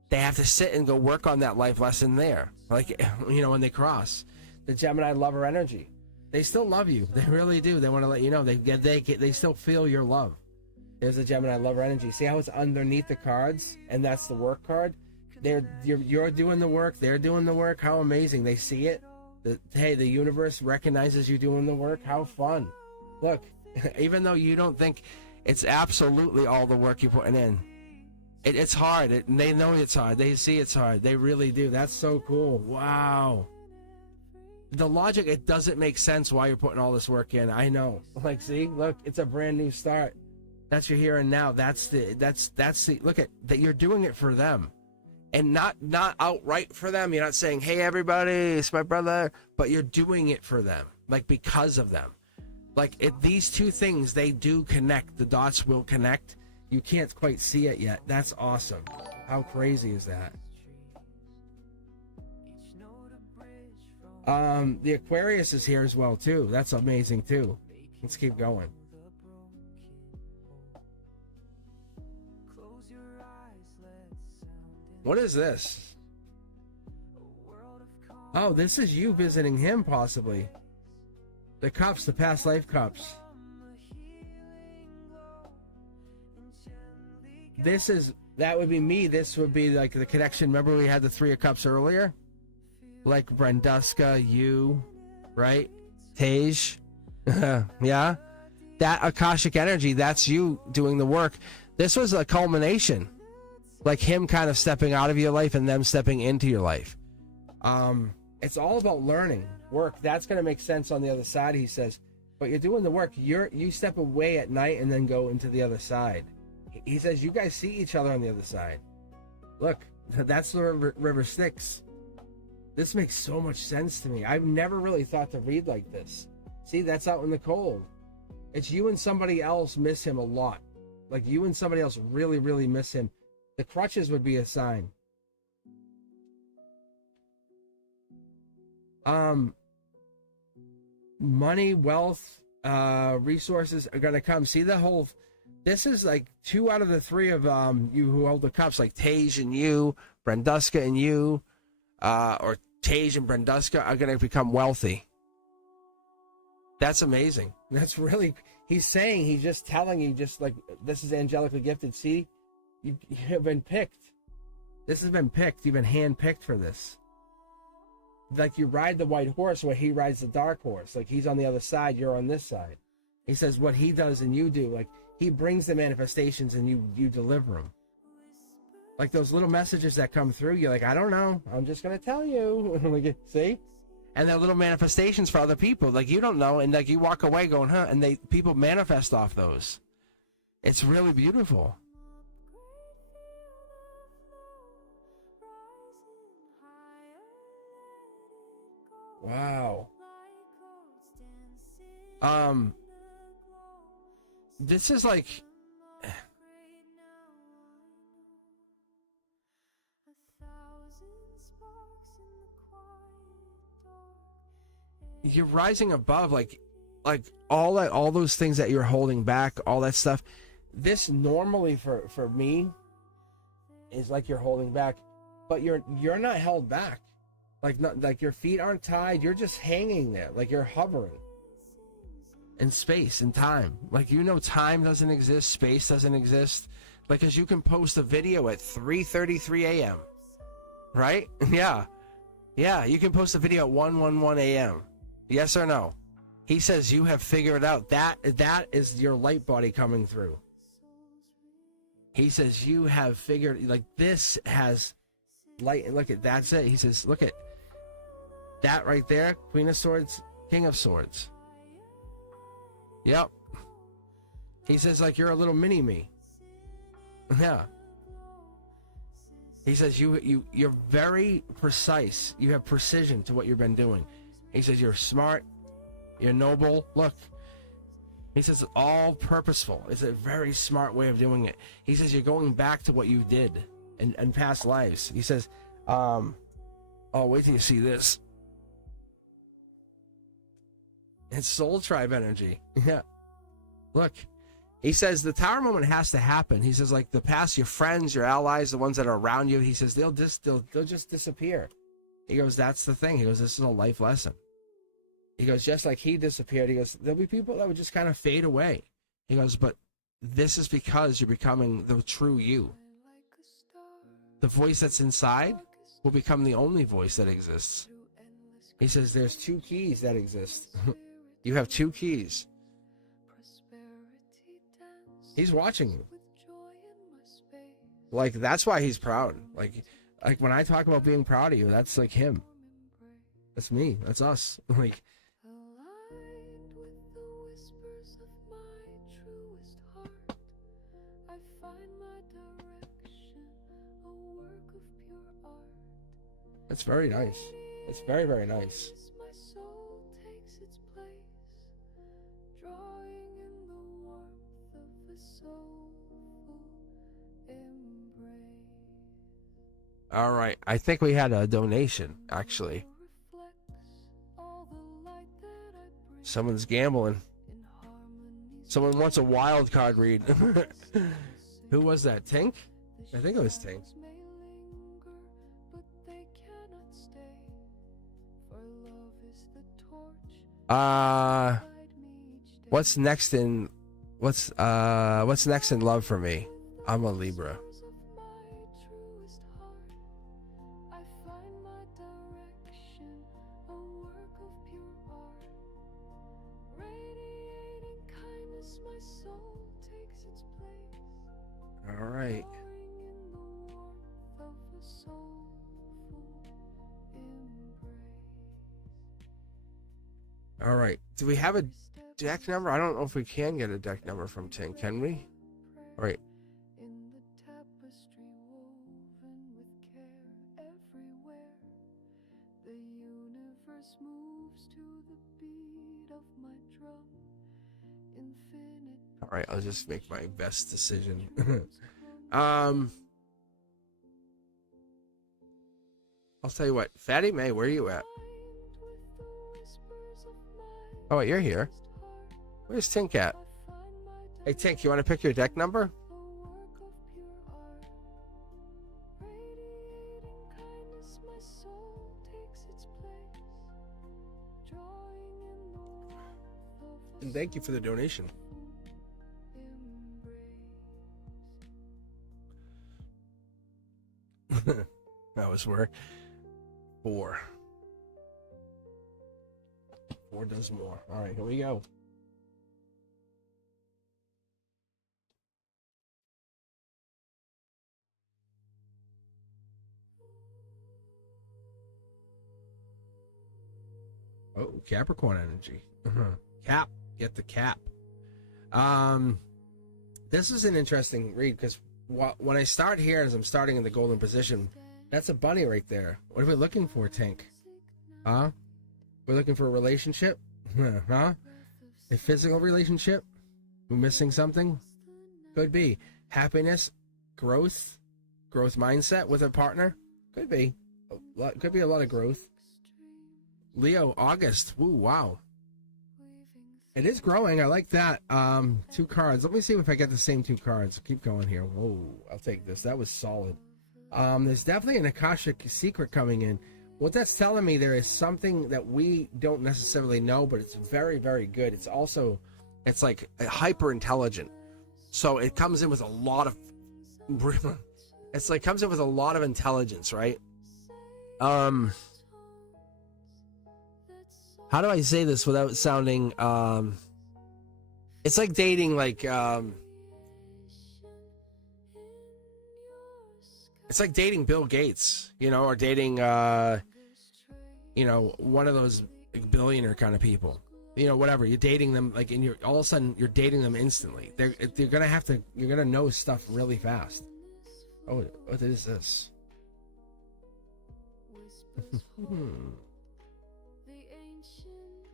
they have to sit and go work on that life lesson there. Like, you know, when they cross the Gemini lover energy, they still love you. They really do. They want to let you know they still feel your love. There's a Gemini lover energy. See how it's underneath the cards, and that's the work card. You're doing the work. They're doing the work. How amazing! They see it. Hey, the universe recognizes you doing the work. How fun! Look, even though you don't think it's absolutely all the work you're putting in, it's hard. And they know it's hard. They see it's hard. They really do. That's so cool. Wow. the logic, it doesn't make sense why you're putting all this work in. I know. Like, see, look, it's a brand new start. That's your here and now. That's the look at that, you're doing it for them. And not outright for them. You're not saying, hey everybody, it's my brother, but you're doing it for them. Like, because of them. Like, these two things, they do connect. The dots will connect. You can't quite see it yet. That's awesome. How crazy is that? The Aquarius is here as well too. That's amazing too. Let's keep going. What is this? Oh, this is you visiting him, possibly. The cups, the past life cups. That would be me. This would be like the connection. Remember we had the Three of Cups earlier? Like Brenduska, you, right? Tej. Yeah? That Akashic energy, that's you doing the work. This was a culmination. Like him kind of stepping out of your life and them stepping into your life. It's all about learning. Work. That's going to make sense on the other side, he says. But you're doing the work. You step away at night and then go into the other side. He says you guys see each other on the other side. Look, that's the river Styx. This makes so much sense to me. I've never really thought to read like this. See, that's out in the cold. It's you and somebody else miss him a lot. Like you and somebody else really, really miss him. The crutches would be a sign. Money, wealth, resources are going to come. See the whole... This is like 2 out of the 3 of you who hold the cups, like Tej and you, Brenduska and you, or Tej and Brenduska are going to become wealthy. That's amazing. That's really... He's just telling you, just like, this is angelically gifted. See, you have been picked. This has been picked. You've been handpicked for this. Like you ride the white horse where he rides the dark horse. Like he's on the other side, you're on this side. He says what he does and you do. Like he brings the manifestations and you deliver them. Like those little messages that come through, you're like, I don't know. I'm just going to tell you. Like, see? And they're little manifestations for other people. Like you don't know. And like you walk away going, huh? And people manifest off those. It's really beautiful. Wow. This is like... You're rising above, like all those things that you're holding back, all that stuff. This normally for me is like you're holding back, but you're not held back. Like your feet aren't tied, you're just hanging there, like you're hovering in space and time. Like time doesn't exist, space doesn't exist. Like, as you can post a video at 3:33 a.m. right? Yeah, you can post a video at 1:11 a.m. Yes or no? He says you have figured out that is your light body coming through. He says you have figured, like, this has light, and look at, that's it. He says, look at that right there, Queen of Swords, King of Swords. Yep. He says, like, you're a little mini me. Yeah. He says you're very precise. You have precision to what you've been doing. He says you're smart, you're noble. Look. He says it's all purposeful. It's a very smart way of doing it. He says you're going back to what you did in past lives. He says, oh, wait till you see this. It's soul tribe energy. Yeah. Look. He says the tower moment has to happen. He says, like, the past, your friends, your allies, the ones that are around you, he says they'll just disappear. He goes, that's the thing. He goes, this is a life lesson. He goes, just like he disappeared, he goes, there'll be people that would just kind of fade away. He goes, but this is because you're becoming the true you. The voice that's inside will become the only voice that exists. He says there's 2 keys that exist. You have 2 keys. He's watching you. Like, that's why he's proud. Like when I talk about being proud of you, that's like him. That's me. That's us. Like, Aligned with the whispers of my truest heart, I find my direction, a work of pure art. that's very nice. It's very, very nice. My soul takes its place, drawing in the warmth of a soulful embrace. All right. I think we had a donation, actually. Someone's gambling. Someone wants a wild card read. Who was that? Tink? I think it was Tink. What's next in love for me? I'm a Libra. All right. All right. Do we have a deck number? I don't know if we can get a deck number from Tink. Can we? All right. All right, I'll just make my best decision. I'll tell you what, Fatty May, where are you at? Oh, wait, you're here. Where's Tink at? Hey, Tink, you want to pick your deck number? And thank you for the donation. That was where 4 does more. All right, here we go. Oh, Capricorn energy. Cap, get the cap. This is an interesting read because when I start here, as I'm starting in the golden position, that's a bunny right there. What are we looking for, Tink? Huh? We're looking for a relationship? Huh? A physical relationship? We're missing something? Could be. Happiness, growth mindset with a partner? Could be. Could be a lot of growth. Leo, August. Ooh, wow. It is growing. I like that. 2 cards. Let me see if I get the same 2 cards. Keep going here. Whoa, I'll take this. That was solid. There's definitely an Akashic secret coming in. What that's telling me, there is something that we don't necessarily know, but it's very, very good. It's like hyper intelligent. So it comes in with a lot of comes in with a lot of intelligence, right? How do I say this without sounding it's like dating it's like dating Bill Gates, or dating one of those billionaire kind of people. Whatever. You're dating them and you're all of a sudden you're dating them instantly. You're gonna know stuff really fast. Oh, what is this?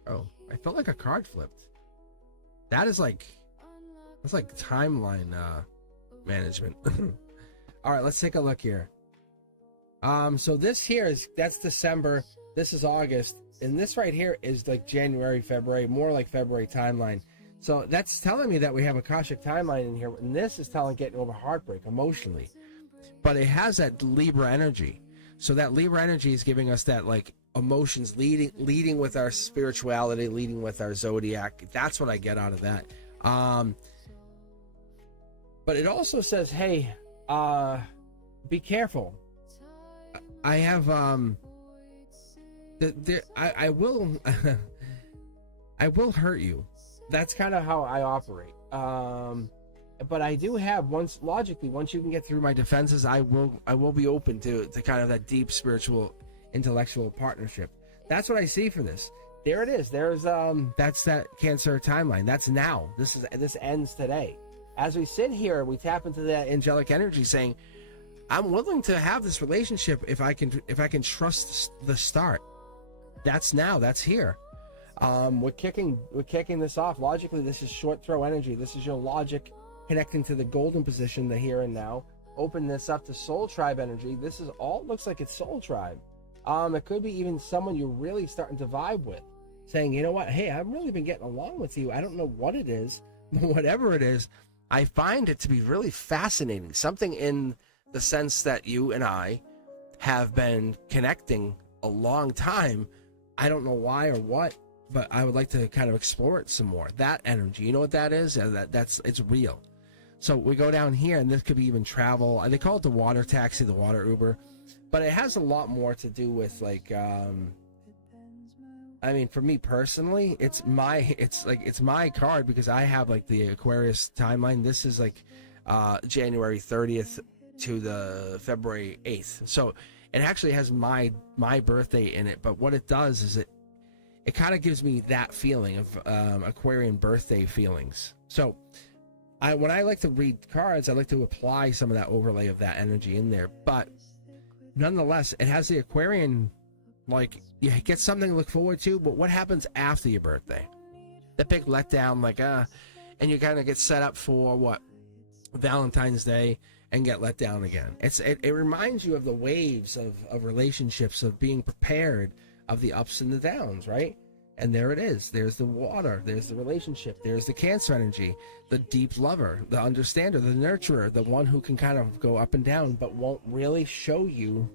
Oh, I felt like a card flipped. That's like timeline management. All right, let's take a look here. So this here that's December. This is August, and this right here is like January, February, more like February timeline. So that's telling me that we have a Akashic timeline in here, and this is getting over heartbreak emotionally. But it has that Libra energy. So that Libra energy is giving us that emotions leading with our spirituality, leading with our zodiac. That's what I get out of that. But it also says, hey, be careful. I have I will I will hurt you. That's kind of how I operate. But I do have once you can get through my defenses, I will be open to kind of that deep spiritual intellectual partnership. That's what I see for this. There it is. There's that's that Cancer timeline. That's now. This ends today. As we sit here, we tap into that angelic energy, saying, "I'm willing to have this relationship if I can trust the start." That's now. That's here. We're kicking this off. Logically, this is short throw energy. This is your logic connecting to the golden position, the here and now. Open this up to soul tribe energy. This is all looks like it's soul tribe. It could be even someone you're really starting to vibe with, saying, you know what, hey, I've really been getting along with you. I don't know what it is, but whatever it is, I find it to be really fascinating. Something in the sense that you and I have been connecting a long time. I don't know why or what, but I would like to kind of explore it some more. That energy, you know what that is? It's real. So we go down here, and this could be even travel. They call it the water taxi, the water Uber, but it has a lot more to do with like, I mean, for me personally, it's my card because I have like the Aquarius timeline. This is like January 30th to the February 8th. So it actually has my birthday in it. But what it does is it kind of gives me that feeling of Aquarian birthday feelings. So when I like to read cards, I like to apply some of that overlay of that energy in there. But nonetheless, it has the Aquarian, like, you get something to look forward to, but what happens after your birthday? The big letdown, like, and you kind of get set up for what? Valentine's Day and get let down again. It reminds you of the waves of relationships, of being prepared, of the ups and the downs, right? And there it is. There's the water. There's the relationship. There's the Cancer energy, the deep lover, the understander, the nurturer, the one who can kind of go up and down, but won't really show you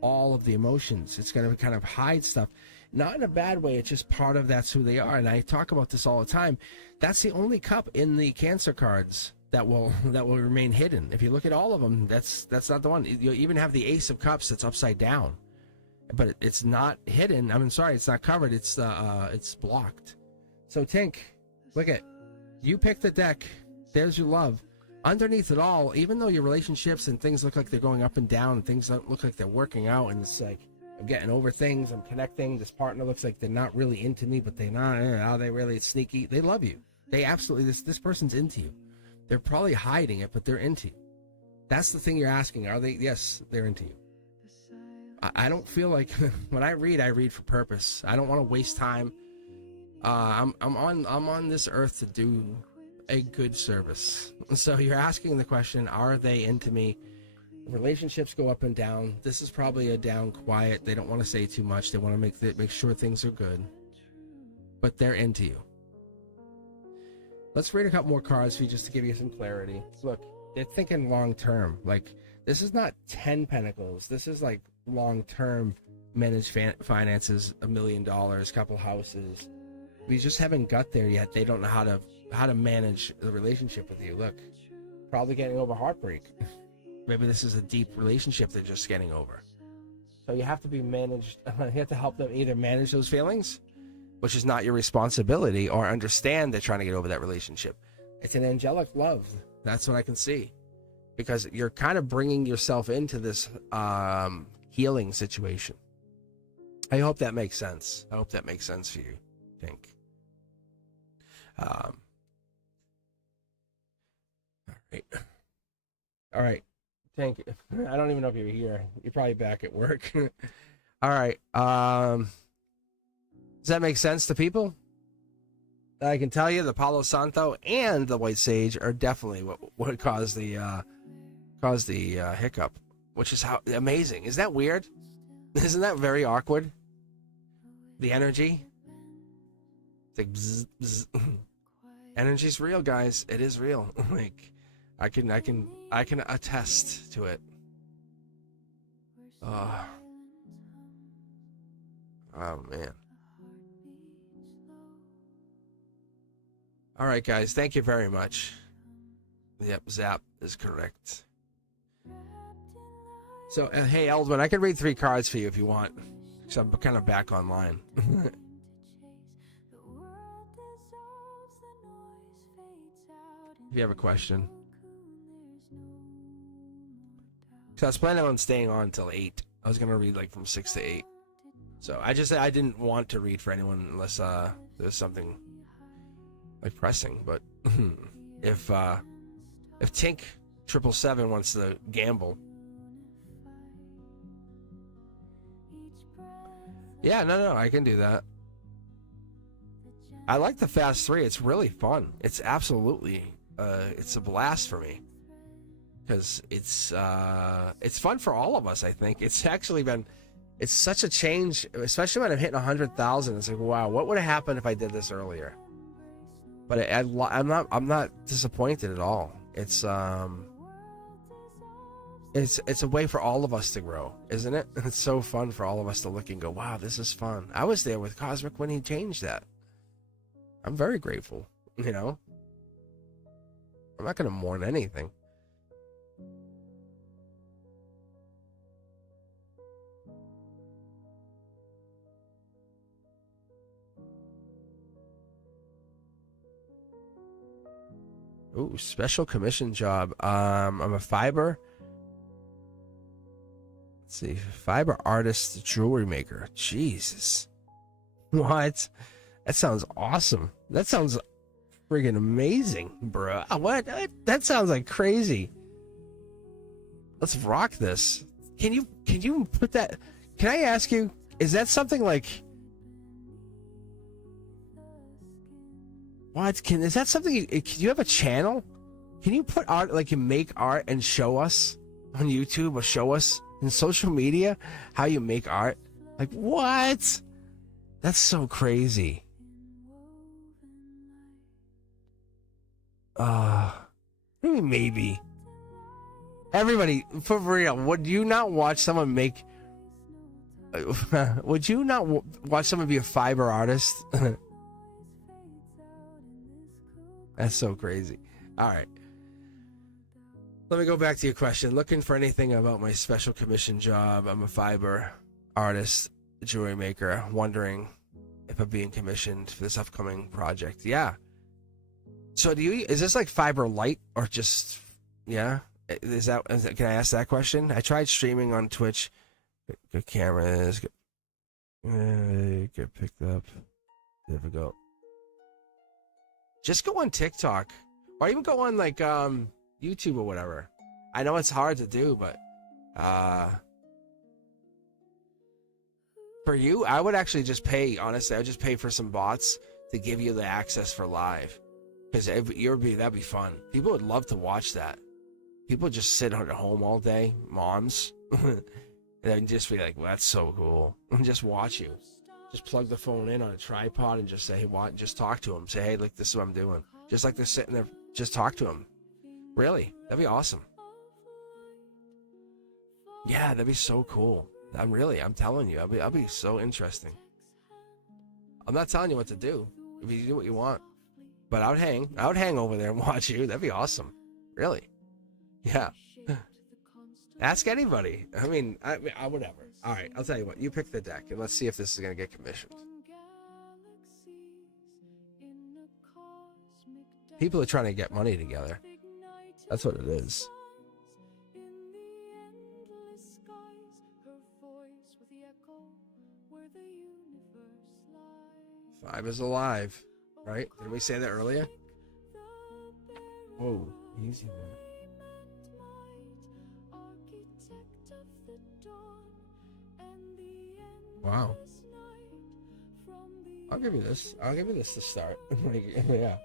all of the emotions. It's going to kind of hide stuff. Not in a bad way. It's just part of that's who they are. And I talk about this all the time. That's the only cup in the Cancer cards that will remain hidden. If you look at all of them, that's not the one. You even have the Ace of Cups that's upside down. But it's not hidden. Sorry, it's not covered. It's blocked. So Tink, look at, you pick the deck. There's your love. Underneath it all, even though your relationships and things look like they're going up and down, and things don't look like they're working out, and it's like I'm getting over things, I'm connecting. This partner looks like they're not really into me, but they're not. Are they really sneaky? They love you. They absolutely. This person's into you. They're probably hiding it, but they're into you. That's the thing you're asking. Are they? Yes, they're into you. I don't feel like when I read for purpose. I don't want to waste time. I'm on this earth to do a good service. So you're asking the question, are they into me? Relationships go up and down. This is probably a down quiet. They don't want to say too much. They want to make sure things are good. But they're into you. Let's read a couple more cards for you just to give you some clarity. Look, they're thinking long term. Like, this is not 10 pentacles. This is like long term managed finances, $1 million, couple houses. We just haven't got there yet. They don't know how to manage the relationship with you. Look, probably getting over heartbreak. Maybe this is a deep relationship they're just getting over. So you have to be managed. You have to help them either manage those feelings, which is not your responsibility, or understand they're trying to get over that relationship. It's an angelic love. That's what I can see. Because you're kind of bringing yourself into this healing situation. I hope that makes sense. I hope that makes sense for you, I think. All right. Thank you. I don't even know if you're here. You're probably back at work. All right. Does that make sense to people? I can tell you the Palo Santo and the White Sage are definitely what caused the hiccup, which is how amazing. Is that weird? Isn't that very awkward? The energy. It's like bzz, bzz. Energy's real, guys. It is real. Like I can attest to it. Oh man. All right, guys. Thank you very much. Yep, Zap is correct. So, hey, Eldwin, I can read 3 cards for you if you want. Because I'm kind of back online. If you have a question. So I was planning on staying on until 8. I was going to read like from 6 to 8. So I didn't want to read for anyone unless there's something like pressing. But if Tink 777 wants to gamble, yeah, no, I can do that. I like the Fast 3. It's really fun. It's absolutely it's a blast for me because it's fun for all of us. I think it's actually been. It's such a change, especially when I'm hitting 100,000. It's like, wow, what would have happened if I did this earlier? But I'm not disappointed at all. It's a way for all of us to grow, isn't it? It's so fun for all of us to look and go, wow, this is fun. I was there with Cosmic when he changed that. I'm very grateful. You know, I'm not going to mourn anything. Ooh, special commission job. I'm a fiber. Let's see, fiber artist, jewelry maker. Jesus, what? That sounds awesome. That sounds friggin' amazing, bro. What? That sounds like crazy. Let's rock this. Can you put that? Can I ask you? Is that something like? What? Is that something? Can you have a channel? Can you put art, like you make art and show us on YouTube or show us in social media how you make art? Like, what? That's so crazy. Maybe. Everybody, for real, would you not watch someone make... would you not watch someone be a fiber artist? That's so crazy. All right. Let me go back to your question. Looking for anything about my special commission job. I'm a fiber artist, jewelry maker. Wondering if I'm being commissioned for this upcoming project. Yeah. So is this like fiber light or just, yeah? Can I ask that question? I tried streaming on Twitch. Good cameras. Get picked up. Difficult. Just go on TikTok, or even go on like YouTube or whatever. I know it's hard to do, but for you, I would actually just pay. Honestly, I would just pay for some bots to give you the access for live, because that'd be fun. People would love to watch that. People just sit at home all day, moms, and then just be like, well, "That's so cool," and just watch you. Just plug the phone in on a tripod and just say, hey, what? Just talk to them. Say, hey, look, this is what I'm doing. Just like they're sitting there, just talk to them. Really? That'd be awesome. Yeah, that'd be so cool. I'm telling you, I'll be so interesting. I'm not telling you what to do. If you do what you want. But I would hang over there and watch you. That'd be awesome. Really. Yeah. Ask anybody. I mean, whatever. All right, I'll tell you what. You pick the deck, and let's see if this is going to get commissioned. People are trying to get money together. That's what it is. Five is alive, right? Did we say that earlier? Whoa, easy there. Wow. I'll give you this. I'll give you this to start. Yeah.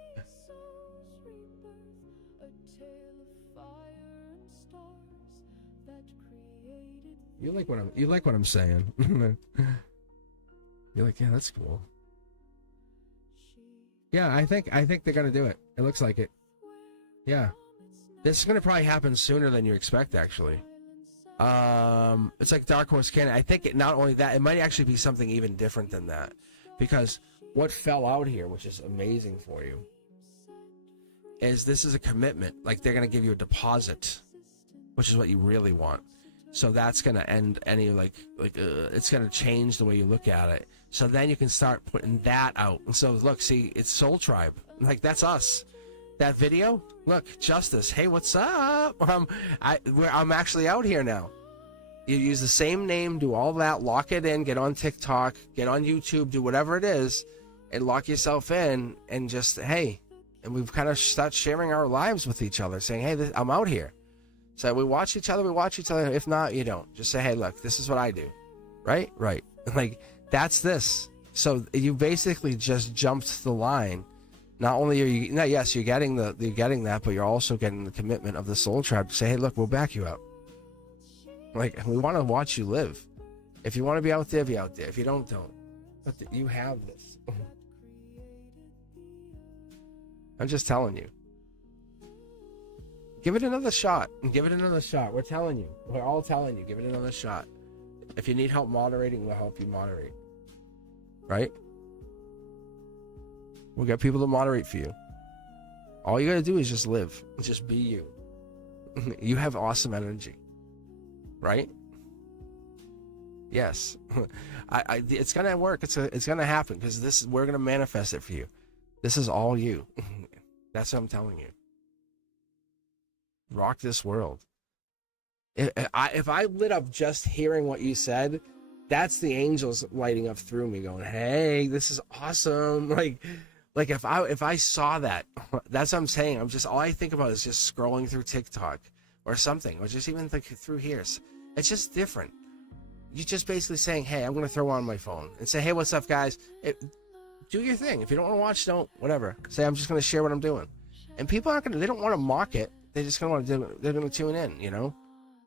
You like what I'm saying. You're like, yeah, that's cool. Yeah, I think they're gonna do it. It looks like it. Yeah. This is gonna probably happen sooner than you expect, actually. It's like Dark Horse Cannon. I think not only that, it might actually be something even different than that, because what fell out here, which is amazing for you, is this is a commitment. Like, they're gonna give you a deposit, which is what you really want. So that's gonna end any it's gonna change the way you look at it. So then you can start putting that out. And so look, see, it's Soul Tribe. Like, that's us. That video, look, Justice. Hey, what's up? I'm actually out here now. You use the same name, do all that, lock it in, get on TikTok, get on YouTube, do whatever it is, and lock yourself in, and just, hey, and we've kind of start sharing our lives with each other, saying, hey, I'm out here. So we watch each other. If not, you don't. Just say, hey, look, this is what I do. Right? Right. Like, that's this. So you basically just jumped the line. Not only are you, yes, you're getting that, but you're also getting the commitment of the soul tribe to say, hey, look, we'll back you up. Like, we want to watch you live. If you want to be out there, be out there. If you don't. But you have this. I'm just telling you. Give it another shot. Give it another shot. We're telling you. We're all telling you. Give it another shot. If you need help moderating, we'll help you moderate. Right? We'll get people to moderate for you. All you got to do is just live. Just be you. You have awesome energy. Right? Yes. It's going to work. It's going to happen because we're going to manifest it for you. This is all you. That's what I'm telling you. Rock this world. If I lit up just hearing what you said, that's the angels lighting up through me going, hey, this is awesome. Like if I saw that, that's what I'm saying. All I think about is just scrolling through TikTok or something, or just even through here. It's just different. You're just basically saying, hey, I'm going to throw on my phone and say, hey, what's up, guys? Do your thing. If you don't want to watch, don't, whatever. Say, I'm just going to share what I'm doing. And people they don't want to mock it. They're just going to they're going to tune in, you know?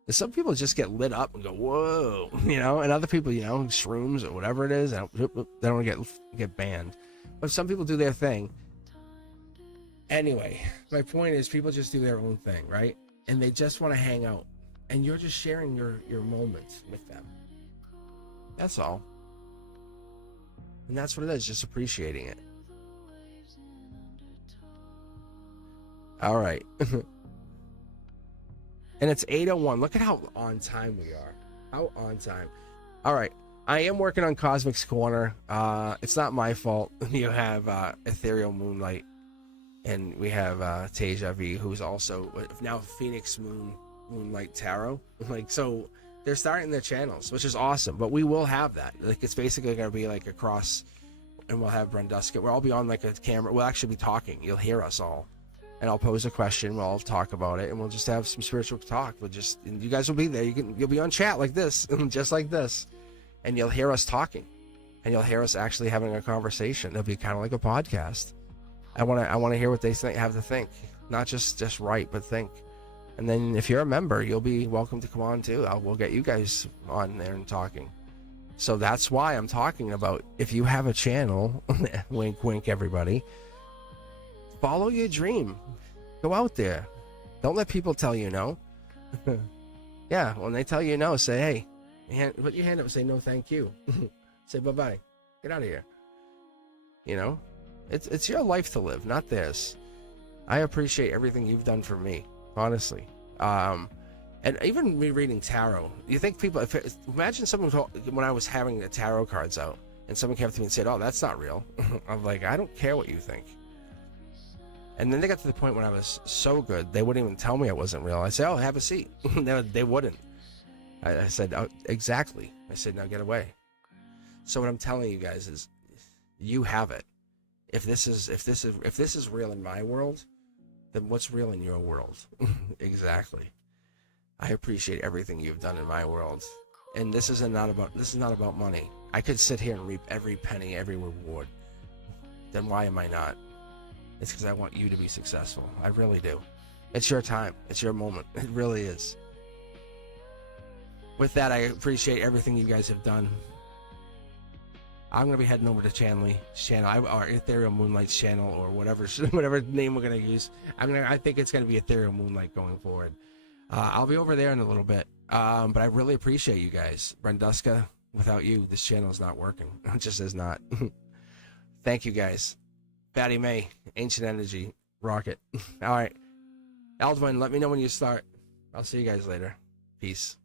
And some people just get lit up and go, whoa, you know? And other people, you know, shrooms or whatever it is, they don't get banned. But some people do their thing. Anyway, my point is people just do their own thing, right? And they just want to hang out. And you're just sharing your moments with them. That's all. And that's what it is, just appreciating it. All right. And it's 8:01. Look at how on time we are. How on time. All right. I am working on Cosmic's Corner. It's not my fault. You have Ethereal Moonlight. And we have Teja V, who's also now Phoenix Moonlight Tarot. Like, so they're starting their channels, which is awesome. But we will have that. Like, it's basically going to be like a cross. And we'll have Brenduska. We'll all be on like a camera. We'll actually be talking. You'll hear us all. And I'll pose a question. We'll all talk about it, and we'll just have some spiritual talk. And you guys will be there. You'll be on chat like this, just like this, and you'll hear us talking, and you'll hear us actually having a conversation. It'll be kind of like a podcast. I want to hear what they have to think, not just write, but think. And then if you're a member, you'll be welcome to come on too. We'll get you guys on there and talking. So that's why I'm talking about if you have a channel, wink, wink, everybody. Follow your dream. Go out there. Don't let people tell you no. Yeah, when they tell you no, say, hey, put your hand up and say no, thank you. Say bye-bye. Get out of here. You know, it's your life to live, not theirs. I appreciate everything you've done for me, honestly. And even me reading tarot, you think people, imagine someone when I was having the tarot cards out, and someone came up to me and said, oh, that's not real. I'm like, I don't care what you think. And then they got to the point when I was so good, they wouldn't even tell me I wasn't real. I said, oh, have a seat. They wouldn't. I said, oh, exactly. I said, now get away. So what I'm telling you guys is, you have it. If this is real in my world, then what's real in your world? Exactly. I appreciate everything you've done in my world. And this is not about money. I could sit here and reap every penny, every reward. Then why am I not? It's because I want you to be successful. I really do. It's your time. It's your moment. It really is. With that, I appreciate everything you guys have done. I'm going to be heading over to Chanley's channel, or Ethereal Moonlight's channel, or whatever name we're going to use. I think it's going to be Ethereal Moonlight going forward. I'll be over there in a little bit. But I really appreciate you guys. Brenduska, without you, this channel is not working. It just is not. Thank you guys. Batty May, Ancient Energy, Rocket. All right. Aldwin, let me know when you start. I'll see you guys later. Peace.